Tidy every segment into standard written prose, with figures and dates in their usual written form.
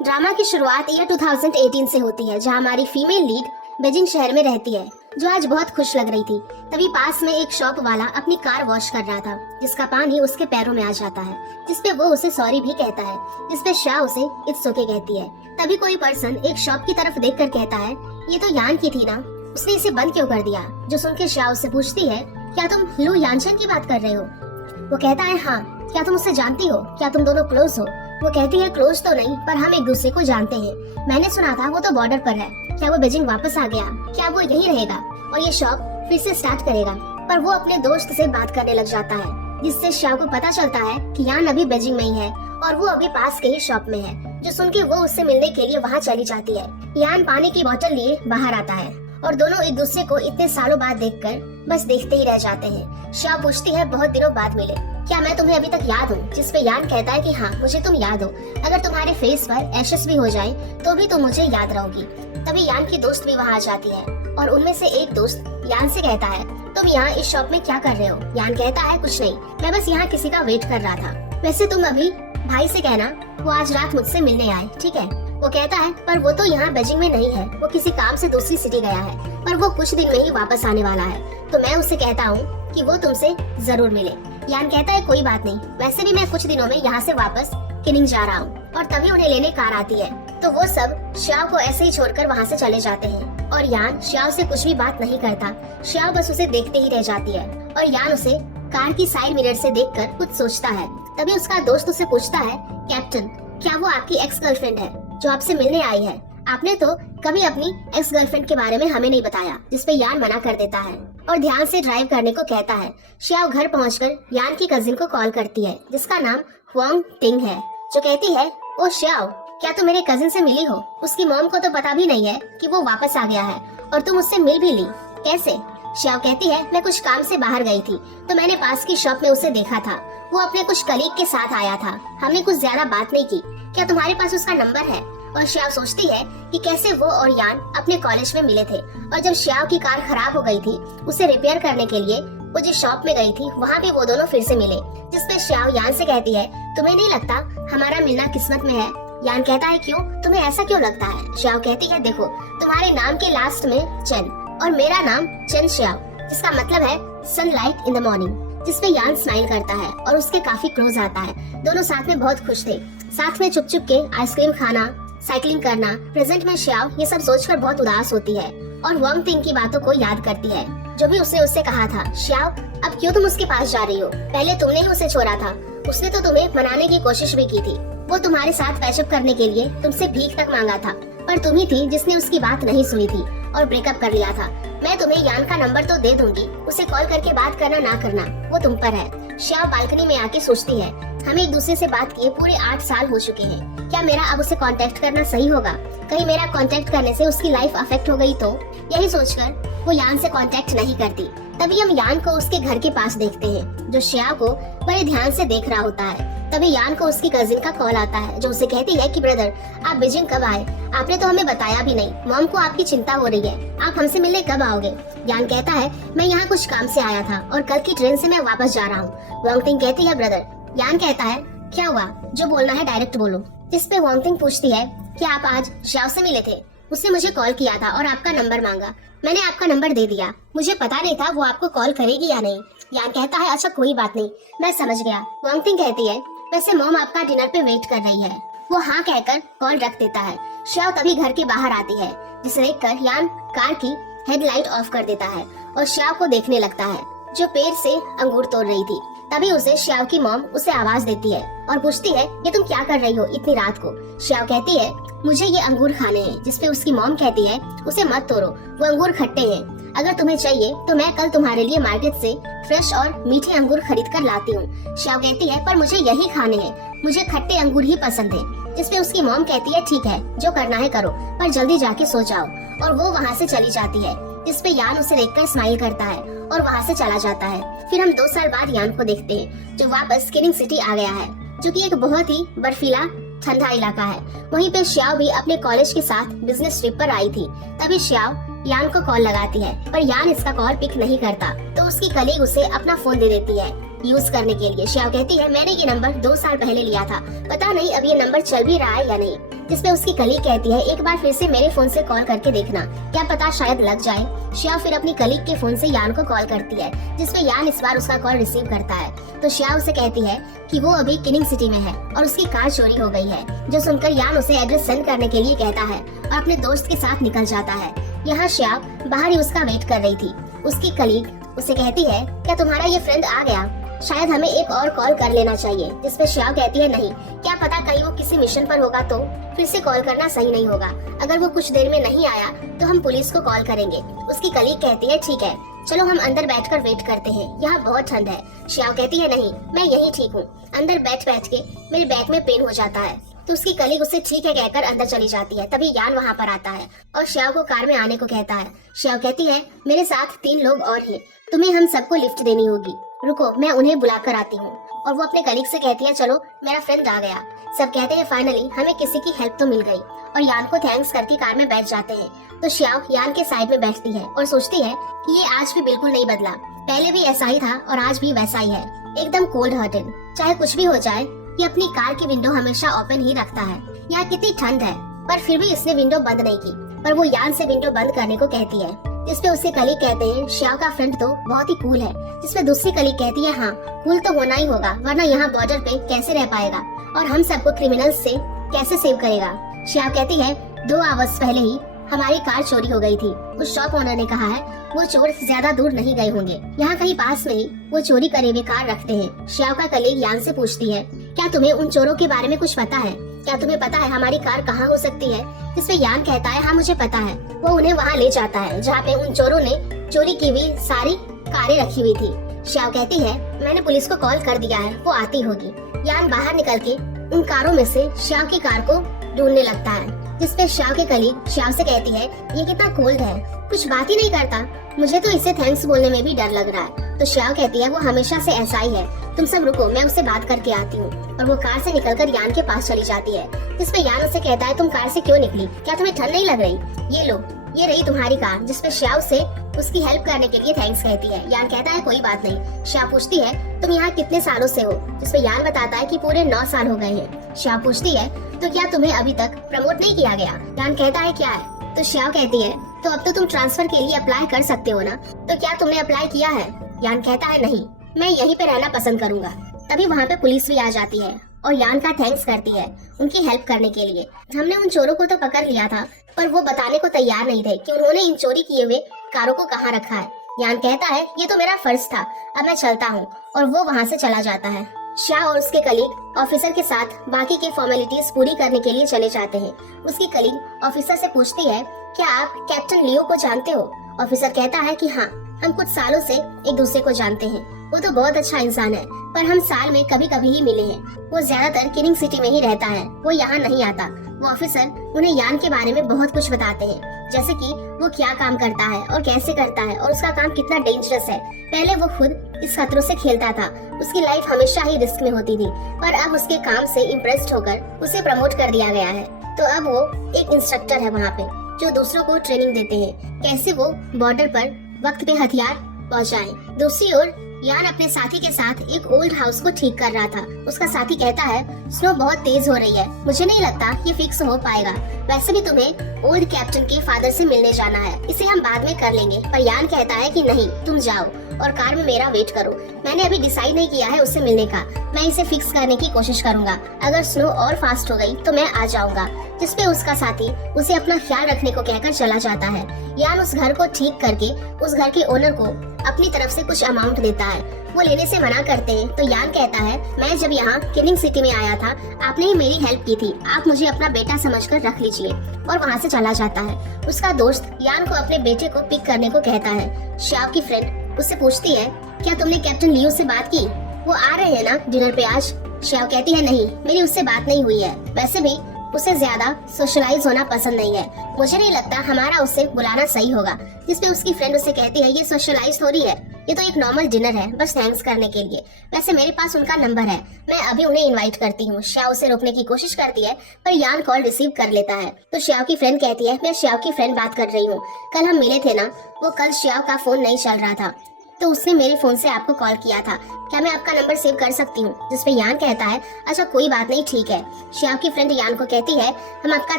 Drama की शुरुआत year 2018 से होती है, जहां हमारी फीमेल लीड बीजिंग शहर में रहती है, जो आज बहुत खुश लग रही थी। तभी पास में एक शॉप वाला अपनी कार वॉश कर रहा था, जिसका पानी उसके पैरों में आ जाता है, जिसपे वो उसे सॉरी भी कहता है, जिसपे शाह उसे इट्स ओके कहती है। तभी कोई पर्सन एक शॉप की तरफ देखकर कहता है, ये तो यान की थी ना, उसने इसे बंद क्यों कर दिया? जो सुन के शाह उससे पूछती है, क्या तुम लू यानचन की बात कर रहे हो? वो कहता है, हाँ। क्या तुम उससे जानती हो? क्या तुम दोनों क्लोज हो? वो कहती है, क्लोज तो नहीं, पर हम एक दूसरे को जानते हैं। मैंने सुना था वो तो बॉर्डर पर है। क्या वो बीजिंग वापस आ गया? क्या वो यहीं रहेगा और ये शॉप फिर से स्टार्ट करेगा? पर वो अपने दोस्त से बात करने लग जाता है, जिससे शाह को पता चलता है कि यान अभी बीजिंग में ही है और वो अभी पास के ही शॉप में है। जो सुन के वो उससे मिलने के लिए वहाँ चली जाती है। यान पानी की बोतल लिए बाहर आता है और दोनों एक दूसरे को इतने सालों बाद देखकर बस देखते ही रह जाते हैं। शाह पूछती है, बहुत दिनों बाद मिले, क्या मैं तुम्हें अभी तक याद हूँ? जिसपे यान कहता है कि हाँ, मुझे तुम याद हो। अगर तुम्हारे फेस पर एशेस भी हो जाए तो भी तुम मुझे याद रहोगी। तभी यान की दोस्त भी वहाँ आ जाती है और उनमें से एक दोस्त यान से कहता है, तुम यहाँ इस शॉप में क्या कर रहे हो? यान कहता है, कुछ नहीं, मैं बस यहाँ किसी का वेट कर रहा था। वैसे तुम अभी भाई से कहना वो आज रात मुझसे मिलने आए, ठीक है? वो कहता है, पर वो तो यहाँ बीजिंग में नहीं है, वो किसी काम से दूसरी सिटी गया है, पर वो कुछ दिन में ही वापस आने वाला है, तो मैं उससे कहता हूँ कि वो तुमसे जरूर मिले। यान कहता है, कोई बात नहीं, वैसे भी मैं कुछ दिनों में यहाँ से वापस किनिंग जा रहा हूँ। और तभी उन्हें लेने कार आती है, तो वो सब श्याव को ऐसे ही छोड़कर वहाँ से चले जाते हैं और यान श्याव से कुछ भी बात नहीं करता। श्याव बस उसे देखते ही रह जाती है और यान उसे कार की साइड मिरर से देखकर कुछ सोचता है। तभी उसका दोस्त उसे पूछता है, कैप्टन, क्या वो आपकी एक्स गर्लफ्रेंड है जो आपसे मिलने आई है? आपने तो कभी अपनी एक्स गर्लफ्रेंड के बारे में हमें नहीं बताया। जिसपे यान मना कर देता है और ध्यान से ड्राइव करने को कहता है। श्याव घर पहुंचकर यान की कजिन को कॉल करती है, जिसका नाम हुआंग टिंग है, जो कहती है, ओ श्याव, क्या तुम मेरे कजिन से मिली हो? उसकी मॉम को तो पता भी नहीं है कि वो वापस आ गया है और तुम उससे मिल भी ली, कैसे? श्याव कहती है, मैं कुछ काम से बाहर गई थी तो मैंने पास की शॉप में उसे देखा था। वो अपने कुछ कलीग के साथ आया था, हमने कुछ ज्यादा बात नहीं की। क्या तुम्हारे पास उसका नंबर है? और श्याव सोचती है कि कैसे वो और यान अपने कॉलेज में मिले थे और जब श्याव की कार खराब हो गई थी उसे रिपेयर करने के लिए वो जिस शॉप में गई थी वहाँ भी वो दोनों फिर से मिले। जिसपे श्याव यान से कहती है, तुम्हें नहीं लगता हमारा मिलना किस्मत में है? यान कहता है, क्यों? तुम्हें ऐसा क्यों लगता है? श्याव कहती है, देखो, तुम्हारे नाम के लास्ट में चेन और मेरा नाम चेन श्याव, जिसका मतलब है सनलाइट इन द मॉर्निंग। जिसपे यान स्माइल करता है और उसके काफी क्लोज आता है। दोनों साथ में बहुत खुश थे, साथ में चुप चुप के आइसक्रीम खाना, साइकिलिंग करना। प्रेजेंट में श्याव ये सब सोचकर बहुत उदास होती है और वांग टिंग की बातों को याद करती है, जो भी उसने उससे कहा था। श्याव, अब क्यों तुम उसके पास जा रही हो? पहले तुमने ही उसे छोड़ा था, उसने तो तुम्हें मनाने की कोशिश भी की थी। वो तुम्हारे साथ पैचअप करने के लिए तुमसे भीख तक मांगा था, पर तुम ही थी जिसने उसकी बात नहीं सुनी थी और ब्रेकअप कर लिया था। मैं तुम्हें यान का नंबर तो दे दूंगी, उसे कॉल करके बात करना ना करना वो तुम पर है। श्याव बालकनी में आके सोचती है, हमें एक दूसरे से बात किए पूरे 8 साल हो चुके हैं। क्या मेरा अब उसे कांटेक्ट करना सही होगा? कहीं मेरा कांटेक्ट करने से उसकी लाइफ अफेक्ट हो गई तो? यही सोचकर वो यान से कांटेक्ट नहीं करती। तभी हम यान को उसके घर के पास देखते हैं, जो श्याव को बड़े ध्यान से देख रहा होता है। तभी यान को उसकी कजिन का कॉल आता है, जो उसे कहती है कि ब्रदर, आप बीजिंग कब आए? आपने तो हमें बताया भी नहीं। मॉम को आपकी चिंता हो रही है, आप हमसे मिलने कब आओगे? यान कहता है, मैं यहाँ कुछ काम से आया था और कल की ट्रेन से मैं वापस जा रहा हूँ। वांग टिंग कहती है, ब्रदर। यान कहता है, क्या हुआ? जो बोलना है डायरेक्ट बोलो। जिसपे वांग टिंग पूछती है, क्या आप आज श्याव से मिले थे? उसने मुझे कॉल किया था और आपका नंबर मांगा, मैंने आपका नंबर दे दिया। मुझे पता नहीं था वो आपको कॉल करेगी या नहीं। यान कहता है, अच्छा कोई बात नहीं, मैं समझ गया। वांग टिंग कहती है, वैसे मॉम आपका डिनर पे वेट कर रही है। वो हाँ कहकर कॉल रख देता है। श्याव तभी घर के बाहर आती है, जिसे देखकर यान कार की हेडलाइट ऑफ कर देता है और श्याव को देखने लगता है, जो पेड़ से अंगूर तोड़ रही थी। तभी उसे श्याव की मॉम उसे आवाज देती है और पूछती है, ये तुम क्या कर रही हो इतनी रात को? श्याव कहती है, मुझे ये अंगूर खाने हैं। जिसपे उसकी मॉम कहती है, उसे मत तोड़ो, वो अंगूर खट्टे हैं। अगर तुम्हें चाहिए तो मैं कल तुम्हारे लिए मार्केट से फ्रेश और मीठे अंगूर खरीद कर लाती हूँ। श्याव कहती है, पर मुझे यही खाने हैं, मुझे खट्टे अंगूर ही पसंद है। जिसपे उसकी मॉम कहती है, ठीक है, जो करना है करो, पर जल्दी जाके सो जाओ। और वो वहाँ से चली जाती है। जिसपे यान उसे देखकर स्माइल करता है और वहाँ से चला जाता है। फिर हम 2 साल बाद यान को देखते हैं, जो वापस किनिंग सिटी आ गया है, जो कि एक बहुत ही बर्फीला ठंडा इलाका है। वहीं पे श्याव भी अपने कॉलेज के साथ बिजनेस ट्रिप पर आई थी। तभी श्याव यान को कॉल लगाती है, पर यान इसका कॉल पिक नहीं करता, तो उसकी कलीग उसे अपना फोन दे देती है यूज करने के लिए। श्याव कहती है, मैंने ये नंबर 2 साल पहले लिया था, पता नहीं अब ये नंबर चल भी रहा है या नहीं। जिसपे उसकी कलीग कहती है एक बार फिर से मेरे फोन से कॉल करके देखना, क्या पता शायद लग जाए। श्या फिर अपनी कलीग के फोन से यान को कॉल करती है, जिसपे यान इस बार उसका कॉल रिसीव करता है। तो श्या उसे कहती है कि वो अभी किनिंग सिटी में है और उसकी कार चोरी हो गई है, जो सुनकर यान उसे एड्रेस सेंड करने के लिए कहता है और अपने दोस्त के साथ निकल जाता है। यहाँ श्या बाहर ही उसका वेट कर रही थी। उसकी कलीग उसे कहती है क्या तुम्हारा ये फ्रेंड आ गया, शायद हमें एक और कॉल कर लेना चाहिए। जिसपे श्या कहती है नहीं, क्या पता कहीं वो किसी मिशन पर होगा तो फिर से कॉल करना सही नहीं होगा, अगर वो कुछ देर में नहीं आया तो हम पुलिस को कॉल करेंगे। उसकी कलीग कहती है ठीक है, चलो हम अंदर बैठकर वेट करते हैं, यहाँ बहुत ठंड है। श्या कहती है नहीं, मैं यही ठीक हूँ, अंदर बैठ के मेरे बैक में पेन हो जाता है। तो उसकी कलीग उसे ठीक है कहकर अंदर चली जाती है। तभी यान वहाँ पर आता है और श्या को कार में आने को कहता है। श्या कहती है मेरे साथ 3 लोग और हैं, तुम्हें हम सबको लिफ्ट देनी होगी, रुको मैं उन्हें बुला कर आती हूँ। और वो अपने कलीग से कहती है चलो मेरा फ्रेंड आ गया। सब कहते हैं फाइनली हमें किसी की हेल्प तो मिल गई, और यान को थैंक्स करके कार में बैठ जाते हैं। तो श्या यान के साइड में बैठती है और सोचती है कि ये आज भी बिल्कुल नहीं बदला, पहले भी ऐसा ही था और आज भी वैसा ही है, एकदम कोल्ड हार्टेड। चाहे कुछ भी हो जाए ये अपनी कार की विंडो हमेशा ओपन ही रखता है। यहाँ कितनी ठंड है पर फिर भी इसने विंडो बंद नहीं की, पर वो यान से विंडो बंद करने को कहती है। जिसपे उससे कलीग कहते हैं श्या का फ्रेंड तो बहुत ही कूल है। जिसपे दूसरी कलीग कहती है हाँ कूल तो होना ही होगा, वरना यहाँ बॉर्डर पे कैसे रह पाएगा और हम सबको क्रिमिनल्स से कैसे सेव करेगा। श्या कहती है 2 आवर्स पहले ही हमारी कार चोरी हो गई थी, उस शॉप ओनर ने कहा है वो चोर ज्यादा दूर नहीं गए होंगे, यहाँ कहीं पास में ही वो चोरी करे हुए कार रखते हैं। श्या का कलीग यान से पूछती है क्या तुम्हें उन चोरों के बारे में कुछ पता है, क्या तुम्हें पता है हमारी कार कहाँ हो सकती है। जिसपे यान कहता है हाँ मुझे पता है। वो उन्हें वहाँ ले जाता है जहाँ पे उन चोरों ने चोरी की हुई सारी कारें रखी हुई थी। श्या कहती है मैंने पुलिस को कॉल कर दिया है, वो आती होगी। यान बाहर निकल के उन कारों में से श्या की कार को ढूंढने लगता है। जिसपे श्या के कलीग श्या से कहती है ये कितना कोल्ड है, कुछ बात ही नहीं करता, मुझे तो इसे थैंक्स बोलने में भी डर लग रहा है। तो श्या कहती है वो हमेशा से ऐसा ही है, तुम सब रुको मैं उससे बात करके आती हूँ। और वो कार से निकलकर यान के पास चली जाती है। जिसपे यान उससे कहता है तुम कार से क्यों निकली, क्या तुम्हें ठंड नहीं लग रही, ये लो ये रही तुम्हारी कार। जिसपे श्या उसे उसकी हेल्प करने के लिए थैंक्स कहती है। यान कहता है कोई बात नहीं। श्या पूछती है तुम यहाँ कितने सालों से हो। जिसपे यान बताता है कि पूरे 9 साल हो गए हैं। श्या पूछती है तो क्या तुम्हें अभी तक प्रमोट नहीं किया गया। यान कहता है क्या है। तो श्या कहती है तो अब तो तुम ट्रांसफर के लिए अप्लाई कर सकते हो ना, तो क्या तुमने अप्लाई किया है। यान कहता है नहीं, मैं यहीं पे रहना पसंद करूंगा। तभी वहाँ पे पुलिस भी आ जाती है और यान का थैंक्स करती है उनकी हेल्प करने के लिए। हमने उन चोरों को तो पकड़ लिया था, पर वो बताने को तैयार नहीं थे कि उन्होंने इन चोरी किए हुए कारों को कहाँ रखा है। यान कहता है ये तो मेरा फर्ज था, अब मैं चलता हूँ। और वो वहाँ से चला जाता है। श्या और उसके कलीग ऑफिसर के साथ बाकी की फॉर्मेलिटीज पूरी करने के लिए चले जाते हैं। उसकी कलीग ऑफिसर से पूछती है क्या आप कैप्टन लियो को जानते हो। ऑफिसर कहता है कि हाँ, हम कुछ सालों से एक दूसरे को जानते हैं, वो तो बहुत अच्छा इंसान है, पर हम साल में कभी कभी ही मिले हैं। वो ज्यादातर किनिंग सिटी में ही रहता है, वो यहाँ नहीं आता। वो ऑफिसर उन्हें यान के बारे में बहुत कुछ बताते हैं, जैसे कि वो क्या काम करता है और कैसे करता है और उसका काम कितना डेंजरस है। पहले वो खुद इस खतरों से खेलता था, उसकी लाइफ हमेशा ही रिस्क में होती थी, पर अब उसके काम से इम्प्रेस्ड होकर उसे प्रमोट कर दिया गया है। तो अब वो एक इंस्ट्रक्टर है वहाँ पे, जो दूसरों को ट्रेनिंग देते हैं कैसे वो बॉर्डर पर वक्त पे हथियार पहुँचाएं। दूसरी ओर यान अपने साथी के साथ एक ओल्ड हाउस को ठीक कर रहा था। उसका साथी कहता है स्नो बहुत तेज हो रही है, मुझे नहीं लगता ये फिक्स हो पाएगा। वैसे भी तुम्हें ओल्ड कैप्टन के फादर से मिलने जाना है, इसे हम बाद में कर लेंगे। पर यान कहता है कि नहीं, तुम जाओ और कार में मेरा वेट करो। मैंने अभी डिसाइड नहीं किया है उससे मिलने का, मैं इसे फिक्स करने की कोशिश करूंगा। अगर स्नो और फास्ट हो गई तो मैं आ जाऊंगा। जिसपे उसका साथी उसे अपना ख्याल रखने को कहकर चला जाता है। यान उस घर को ठीक करके उस घर के ओनर को अपनी तरफ से कुछ अमाउंट देता है। वो लेने से मना करते हैं तो यान कहता है मैं जब यहाँ किनिंग सिटी में आया था आपने ही मेरी हेल्प की थी, आप मुझे अपना बेटा समझकर रख लीजिए। और वहाँ से चला जाता है। उसका दोस्त यान को अपने बेटे को पिक करने को कहता है। श्या की फ्रेंड उससे पूछती है क्या तुमने कैप्टन लियो से बात की, वो आ रहे हैं ना डिनर पे आज। श्या कहती है नहीं, मेरी उससे बात नहीं हुई है। वैसे भी उसे ज्यादा सोशलाइज होना पसंद नहीं है, मुझे नहीं लगता हमारा उससे बुलाना सही होगा। जिसपे उसकी फ्रेंड उसे कहती है ये सोशलाइज थोड़ी है, ये तो एक नॉर्मल डिनर है, बस थैंक्स करने के लिए। वैसे मेरे पास उनका नंबर है, मैं अभी उन्हें इनवाइट करती हूँ। श्या उसे रोकने की कोशिश करती है पर यान कॉल रिसीव कर लेता है। तो श्या की फ्रेंड कहती है मैं श्या की फ्रेंड बात कर रही हूँ, कल हम मिले थे ना। वो कल श्या का फोन नहीं चल रहा था तो उसने मेरे फोन से आपको कॉल किया था। क्या मैं आपका नंबर सेव कर सकती हूँ? जिस पे यान कहता है अच्छा कोई बात नहीं, ठीक है। श्याव की फ्रेंड यान को कहती है हम आपका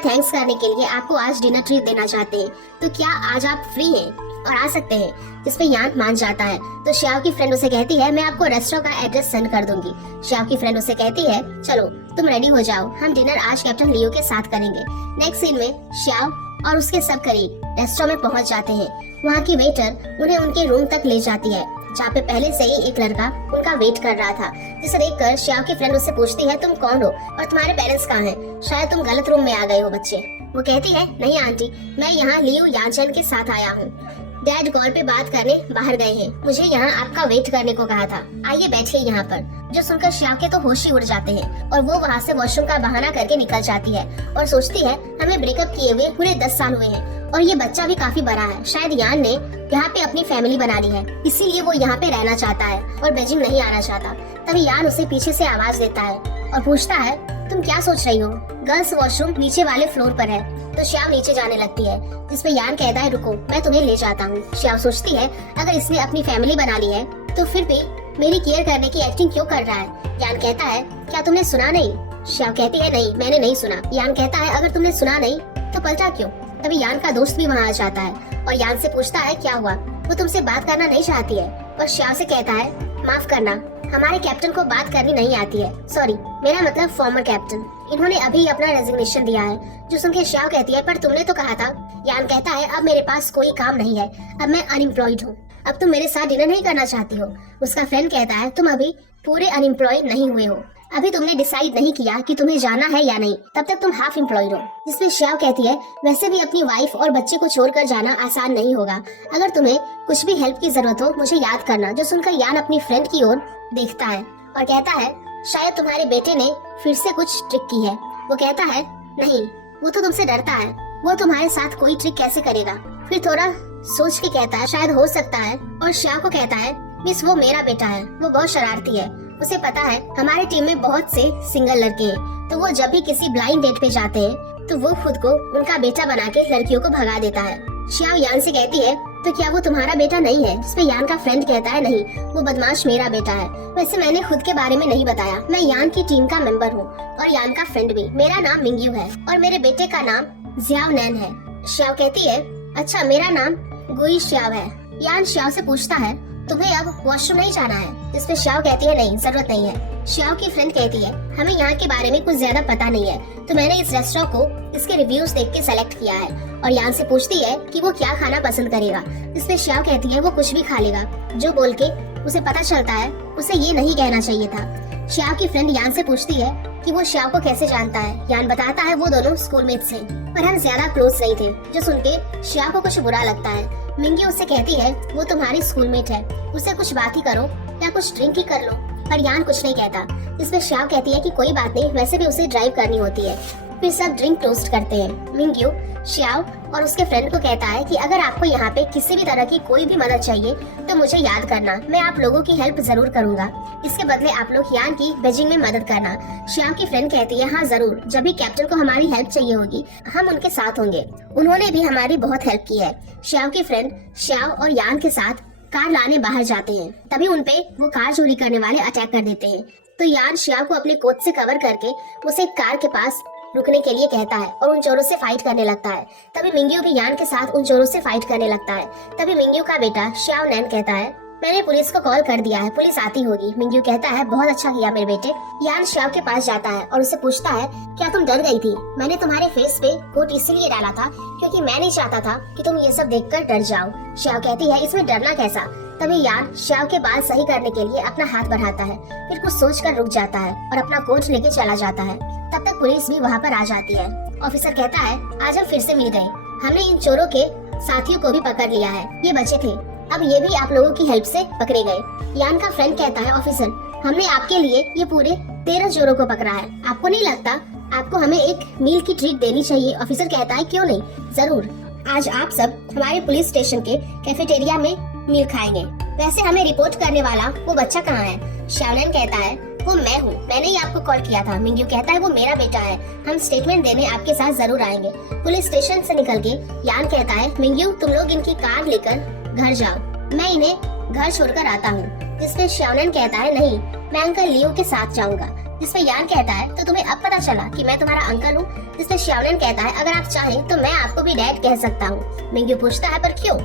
थैंक्स करने के लिए आपको आज डिनर ट्रीट देना चाहते हैं, तो क्या आज आप फ्री हैं और आ सकते हैं? जिस पे यान मान जाता है। तो श्याव की फ्रेंड उसे कहती है मैं आपको रेस्टोरेंट का एड्रेस सेंड कर दूंगी। श्याव की फ्रेंड उसे कहती है चलो तुम रेडी हो जाओ, हम डिनर आज कैप्टन लियो के साथ करेंगे। नेक्स्ट सीन में श्याव और उसके सब कलीग रेस्टोरेंट में पहुंच जाते हैं। वहाँ की वेटर उन्हें उनके रूम तक ले जाती है, जहाँ पे पहले से ही एक लड़का उनका वेट कर रहा था। जिसे देखकर श्याव की फ्रेंड उससे पूछती है तुम कौन हो और तुम्हारे पेरेंट्स कहाँ हैं? शायद तुम गलत रूम में आ गए हो बच्चे। वो कहती है नहीं आंटी, मैं यहाँ लियो यानचेन के साथ आया हूँ। डैड कॉल पे बात करने बाहर गए हैं, मुझे यहाँ आपका वेट करने को कहा था, आइए बैठिए यहाँ पर। जो सुनकर श्याव के तो होश ही उड़ जाते हैं और वो वहाँ से वॉशरूम का बहाना करके निकल जाती है और सोचती है हमें ब्रेकअप किए हुए पूरे 10 साल हुए हैं और ये बच्चा भी काफी बड़ा है, शायद यान ने यहाँ पे अपनी फैमिली बना ली है, इसीलिए वो यहाँ पे रहना चाहता है और बीजिंग नहीं आना चाहता। तभी यान उसे पीछे से आवाज देता है और पूछता है तुम क्या सोच रही हो? गर्ल्स वॉशरूम नीचे वाले फ्लोर पर है। तो श्याव नीचे जाने लगती है, जिसपे यान कहता है रुको मैं तुम्हें ले जाता हूँ। श्याव सोचती है अगर इसने अपनी फैमिली बना ली है तो फिर भी मेरी केयर करने की एक्टिंग क्यों कर रहा है? यान कहता है क्या तुमने सुना नहीं? श्याव कहती है नहीं मैंने नहीं सुना। यान कहता है अगर तुमने सुना नहीं तो पलटा क्यों? तभी यान का दोस्त भी वहाँ आ जाता है और यान से पूछता है क्या हुआ? वो तुमसे बात करना नहीं चाहती है और श्याव से कहता है माफ करना, हमारे कैप्टन को बात करनी नहीं आती है। सॉरी, मेरा मतलब फॉर्मर कैप्टन, इन्होंने अभी अपना रेजिग्नेशन दिया है। जो सुन के श्याव कहती है पर तुमने तो कहा था। यान कहता है अब मेरे पास कोई काम नहीं है, अब मैं अनएम्प्लॉयड हूँ, अब तुम मेरे साथ डिनर नहीं करना चाहती हो। उसका फ्रेंड कहता है तुम अभी पूरे अनएम्प्लॉयड नहीं हुए हो, अभी तुमने डिसाइड नहीं किया कि तुम्हें जाना है या नहीं, तब तक तुम हाफ एम्प्लॉयड हो। जिसमें श्याव कहती है वैसे भी अपनी वाइफ और बच्चे को छोड़कर जाना आसान नहीं होगा, अगर तुम्हें कुछ भी हेल्प की जरूरत हो मुझे याद करना। जो सुनकर यान अपनी फ्रेंड की ओर देखता है और कहता है शायद तुम्हारे बेटे ने फिर से कुछ ट्रिक की है। वो कहता है नहीं, वो तो तुमसे डरता है, वो तुम्हारे साथ कोई ट्रिक कैसे करेगा? फिर थोड़ा सोच के कहता है शायद हो सकता है और श्याव को कहता है मिस वो मेरा बेटा है, वो बहुत शरारती है, उसे पता है हमारे टीम में बहुत से सिंगल लड़के हैं, तो वो जब भी किसी ब्लाइंड डेट पे जाते हैं तो वो खुद को उनका बेटा बना के लड़कियों को भगा देता है। श्याव यान से कहती है तो क्या वो तुम्हारा बेटा नहीं है? जिसपे यान का फ्रेंड कहता है नहीं, वो बदमाश मेरा बेटा है। वैसे मैंने खुद के बारे में नहीं बताया, मैं यान की टीम का मेंबर हूँ और यान का फ्रेंड भी। मेरा नाम मिंग्यू है और मेरे बेटे का नाम जियाओ नैन है। श्याव कहती है अच्छा मेरा नाम गुई श्याव है। यान श्याव से पूछता है तुम्हें अब वॉशरूम नहीं जाना है? जिसपे श्याव कहती है नहीं जरूरत नहीं है। श्याव की फ्रेंड कहती है हमें यहाँ के बारे में कुछ ज्यादा पता नहीं है, तो मैंने इस रेस्टोरेंट को इसके रिव्यूज देख के सेलेक्ट किया है। और यान से पूछती है कि वो क्या खाना पसंद करेगा। जिसपे श्याव कहती है वो कुछ भी खा लेगा। जो बोल के उसे पता चलता है उसे ये नहीं कहना चाहिए था। श्याव की फ्रेंड यान से पूछती है कि वो श्याव को कैसे जानता है। यान बताता है वो दोनों स्कूलमेट्स हैं, पर हम ज्यादा क्लोज नहीं थे। जो सुन के श्याव को कुछ बुरा लगता है। मिंगी उससे कहती है वो तुम्हारी स्कूलमेट है, उससे कुछ बात ही करो या कुछ ड्रिंक ही कर लो। पर यान कुछ नहीं कहता। इसमें श्याव कहती है कि कोई बात नहीं, वैसे भी उसे ड्राइव करनी होती है। फिर सब ड्रिंक टोस्ट करते हैं। मिंग्यू श्याव और उसके फ्रेंड को कहता है कि अगर आपको यहाँ पे किसी भी तरह की कोई भी मदद चाहिए तो मुझे याद करना, मैं आप लोगों की हेल्प जरूर करूंगा। इसके बदले आप लोग यान की बीजिंग में मदद करना। श्याव की फ्रेंड कहती है हाँ जरूर, जब भी कैप्टन को हमारी हेल्प चाहिए होगी हम उनके साथ होंगे, उन्होंने भी हमारी बहुत हेल्प की है। श्याव की फ्रेंड श्याव और यान के साथ कार लाने बाहर जाते हैं। तभी उनपे वो कार चोरी करने वाले अटैक कर देते हैं। तो यान श्याव को अपने कोट से कवर करके उसे कार के पास रुकने के लिए कहता है और उन चोरों से फाइट करने लगता है। तभी मिंग्यू भी यान के साथ उन चोरों से फाइट करने लगता है। तभी मिंग्यू का बेटा श्याव नैन कहता है मैंने पुलिस को कॉल कर दिया है, पुलिस आती होगी। मिंग्यू कहता है बहुत अच्छा किया मेरे बेटे। यान श्याव के पास जाता है और उससे पूछता है क्या तुम डर गई थी? मैंने तुम्हारे फेस पे कोट इसलिए डाला था क्योंकि मैं नहीं चाहता था कि तुम ये सब देखकर डर जाओ। श्याव कहती है इसमें डरना कैसा? तभी यान श्याव के बाल सही करने के लिए अपना हाथ बढ़ाता है, फिर कुछ सोचकर रुक जाता है और अपना कोट लेके चला जाता है। तब तक पुलिस भी वहाँ पर आ जाती है। ऑफिसर कहता है आज हम फिर से मिल गए, हमने इन चोरों के साथियों को भी पकड़ लिया है, ये बचे थे, अब ये भी आप लोगों की हेल्प से पकड़े गए। यान का फ्रेंड कहता है ऑफिसर हमने आपके लिए ये पूरे 13 चोरों को पकड़ा है, आपको नहीं लगता आपको हमें एक मील की ट्रीट देनी चाहिए? ऑफिसर कहता है क्यों नहीं, जरूर, आज आप सब हमारे पुलिस स्टेशन के कैफेटेरिया में मील खाएंगे। वैसे हमें रिपोर्ट करने वाला वो बच्चा कहाँ है? श्यावलन कहता है वो मैं हूँ, मैंने ही आपको कॉल किया था। मिंग्यू कहता है वो मेरा बेटा है, हम स्टेटमेंट देने आपके साथ जरूर आएंगे। पुलिस स्टेशन से निकल के यान कहता है मिंग्यू तुम लोग इनकी कार लेकर घर जाओ, मैं इन्हें घर छोड़कर आता हूँ। जिसपे श्याओनैन कहता है नहीं, मैं अंकल लियो के साथ जाऊंगा। जिसपे यान कहता है तो तुम्हें अब पता चला कि मैं तुम्हारा अंकल हूँ। जिसपे श्याओनैन कहता है अगर आप चाहें तो मैं आपको भी डैड कह सकता हूँ। मिंग्यू पूछता है पर क्यों?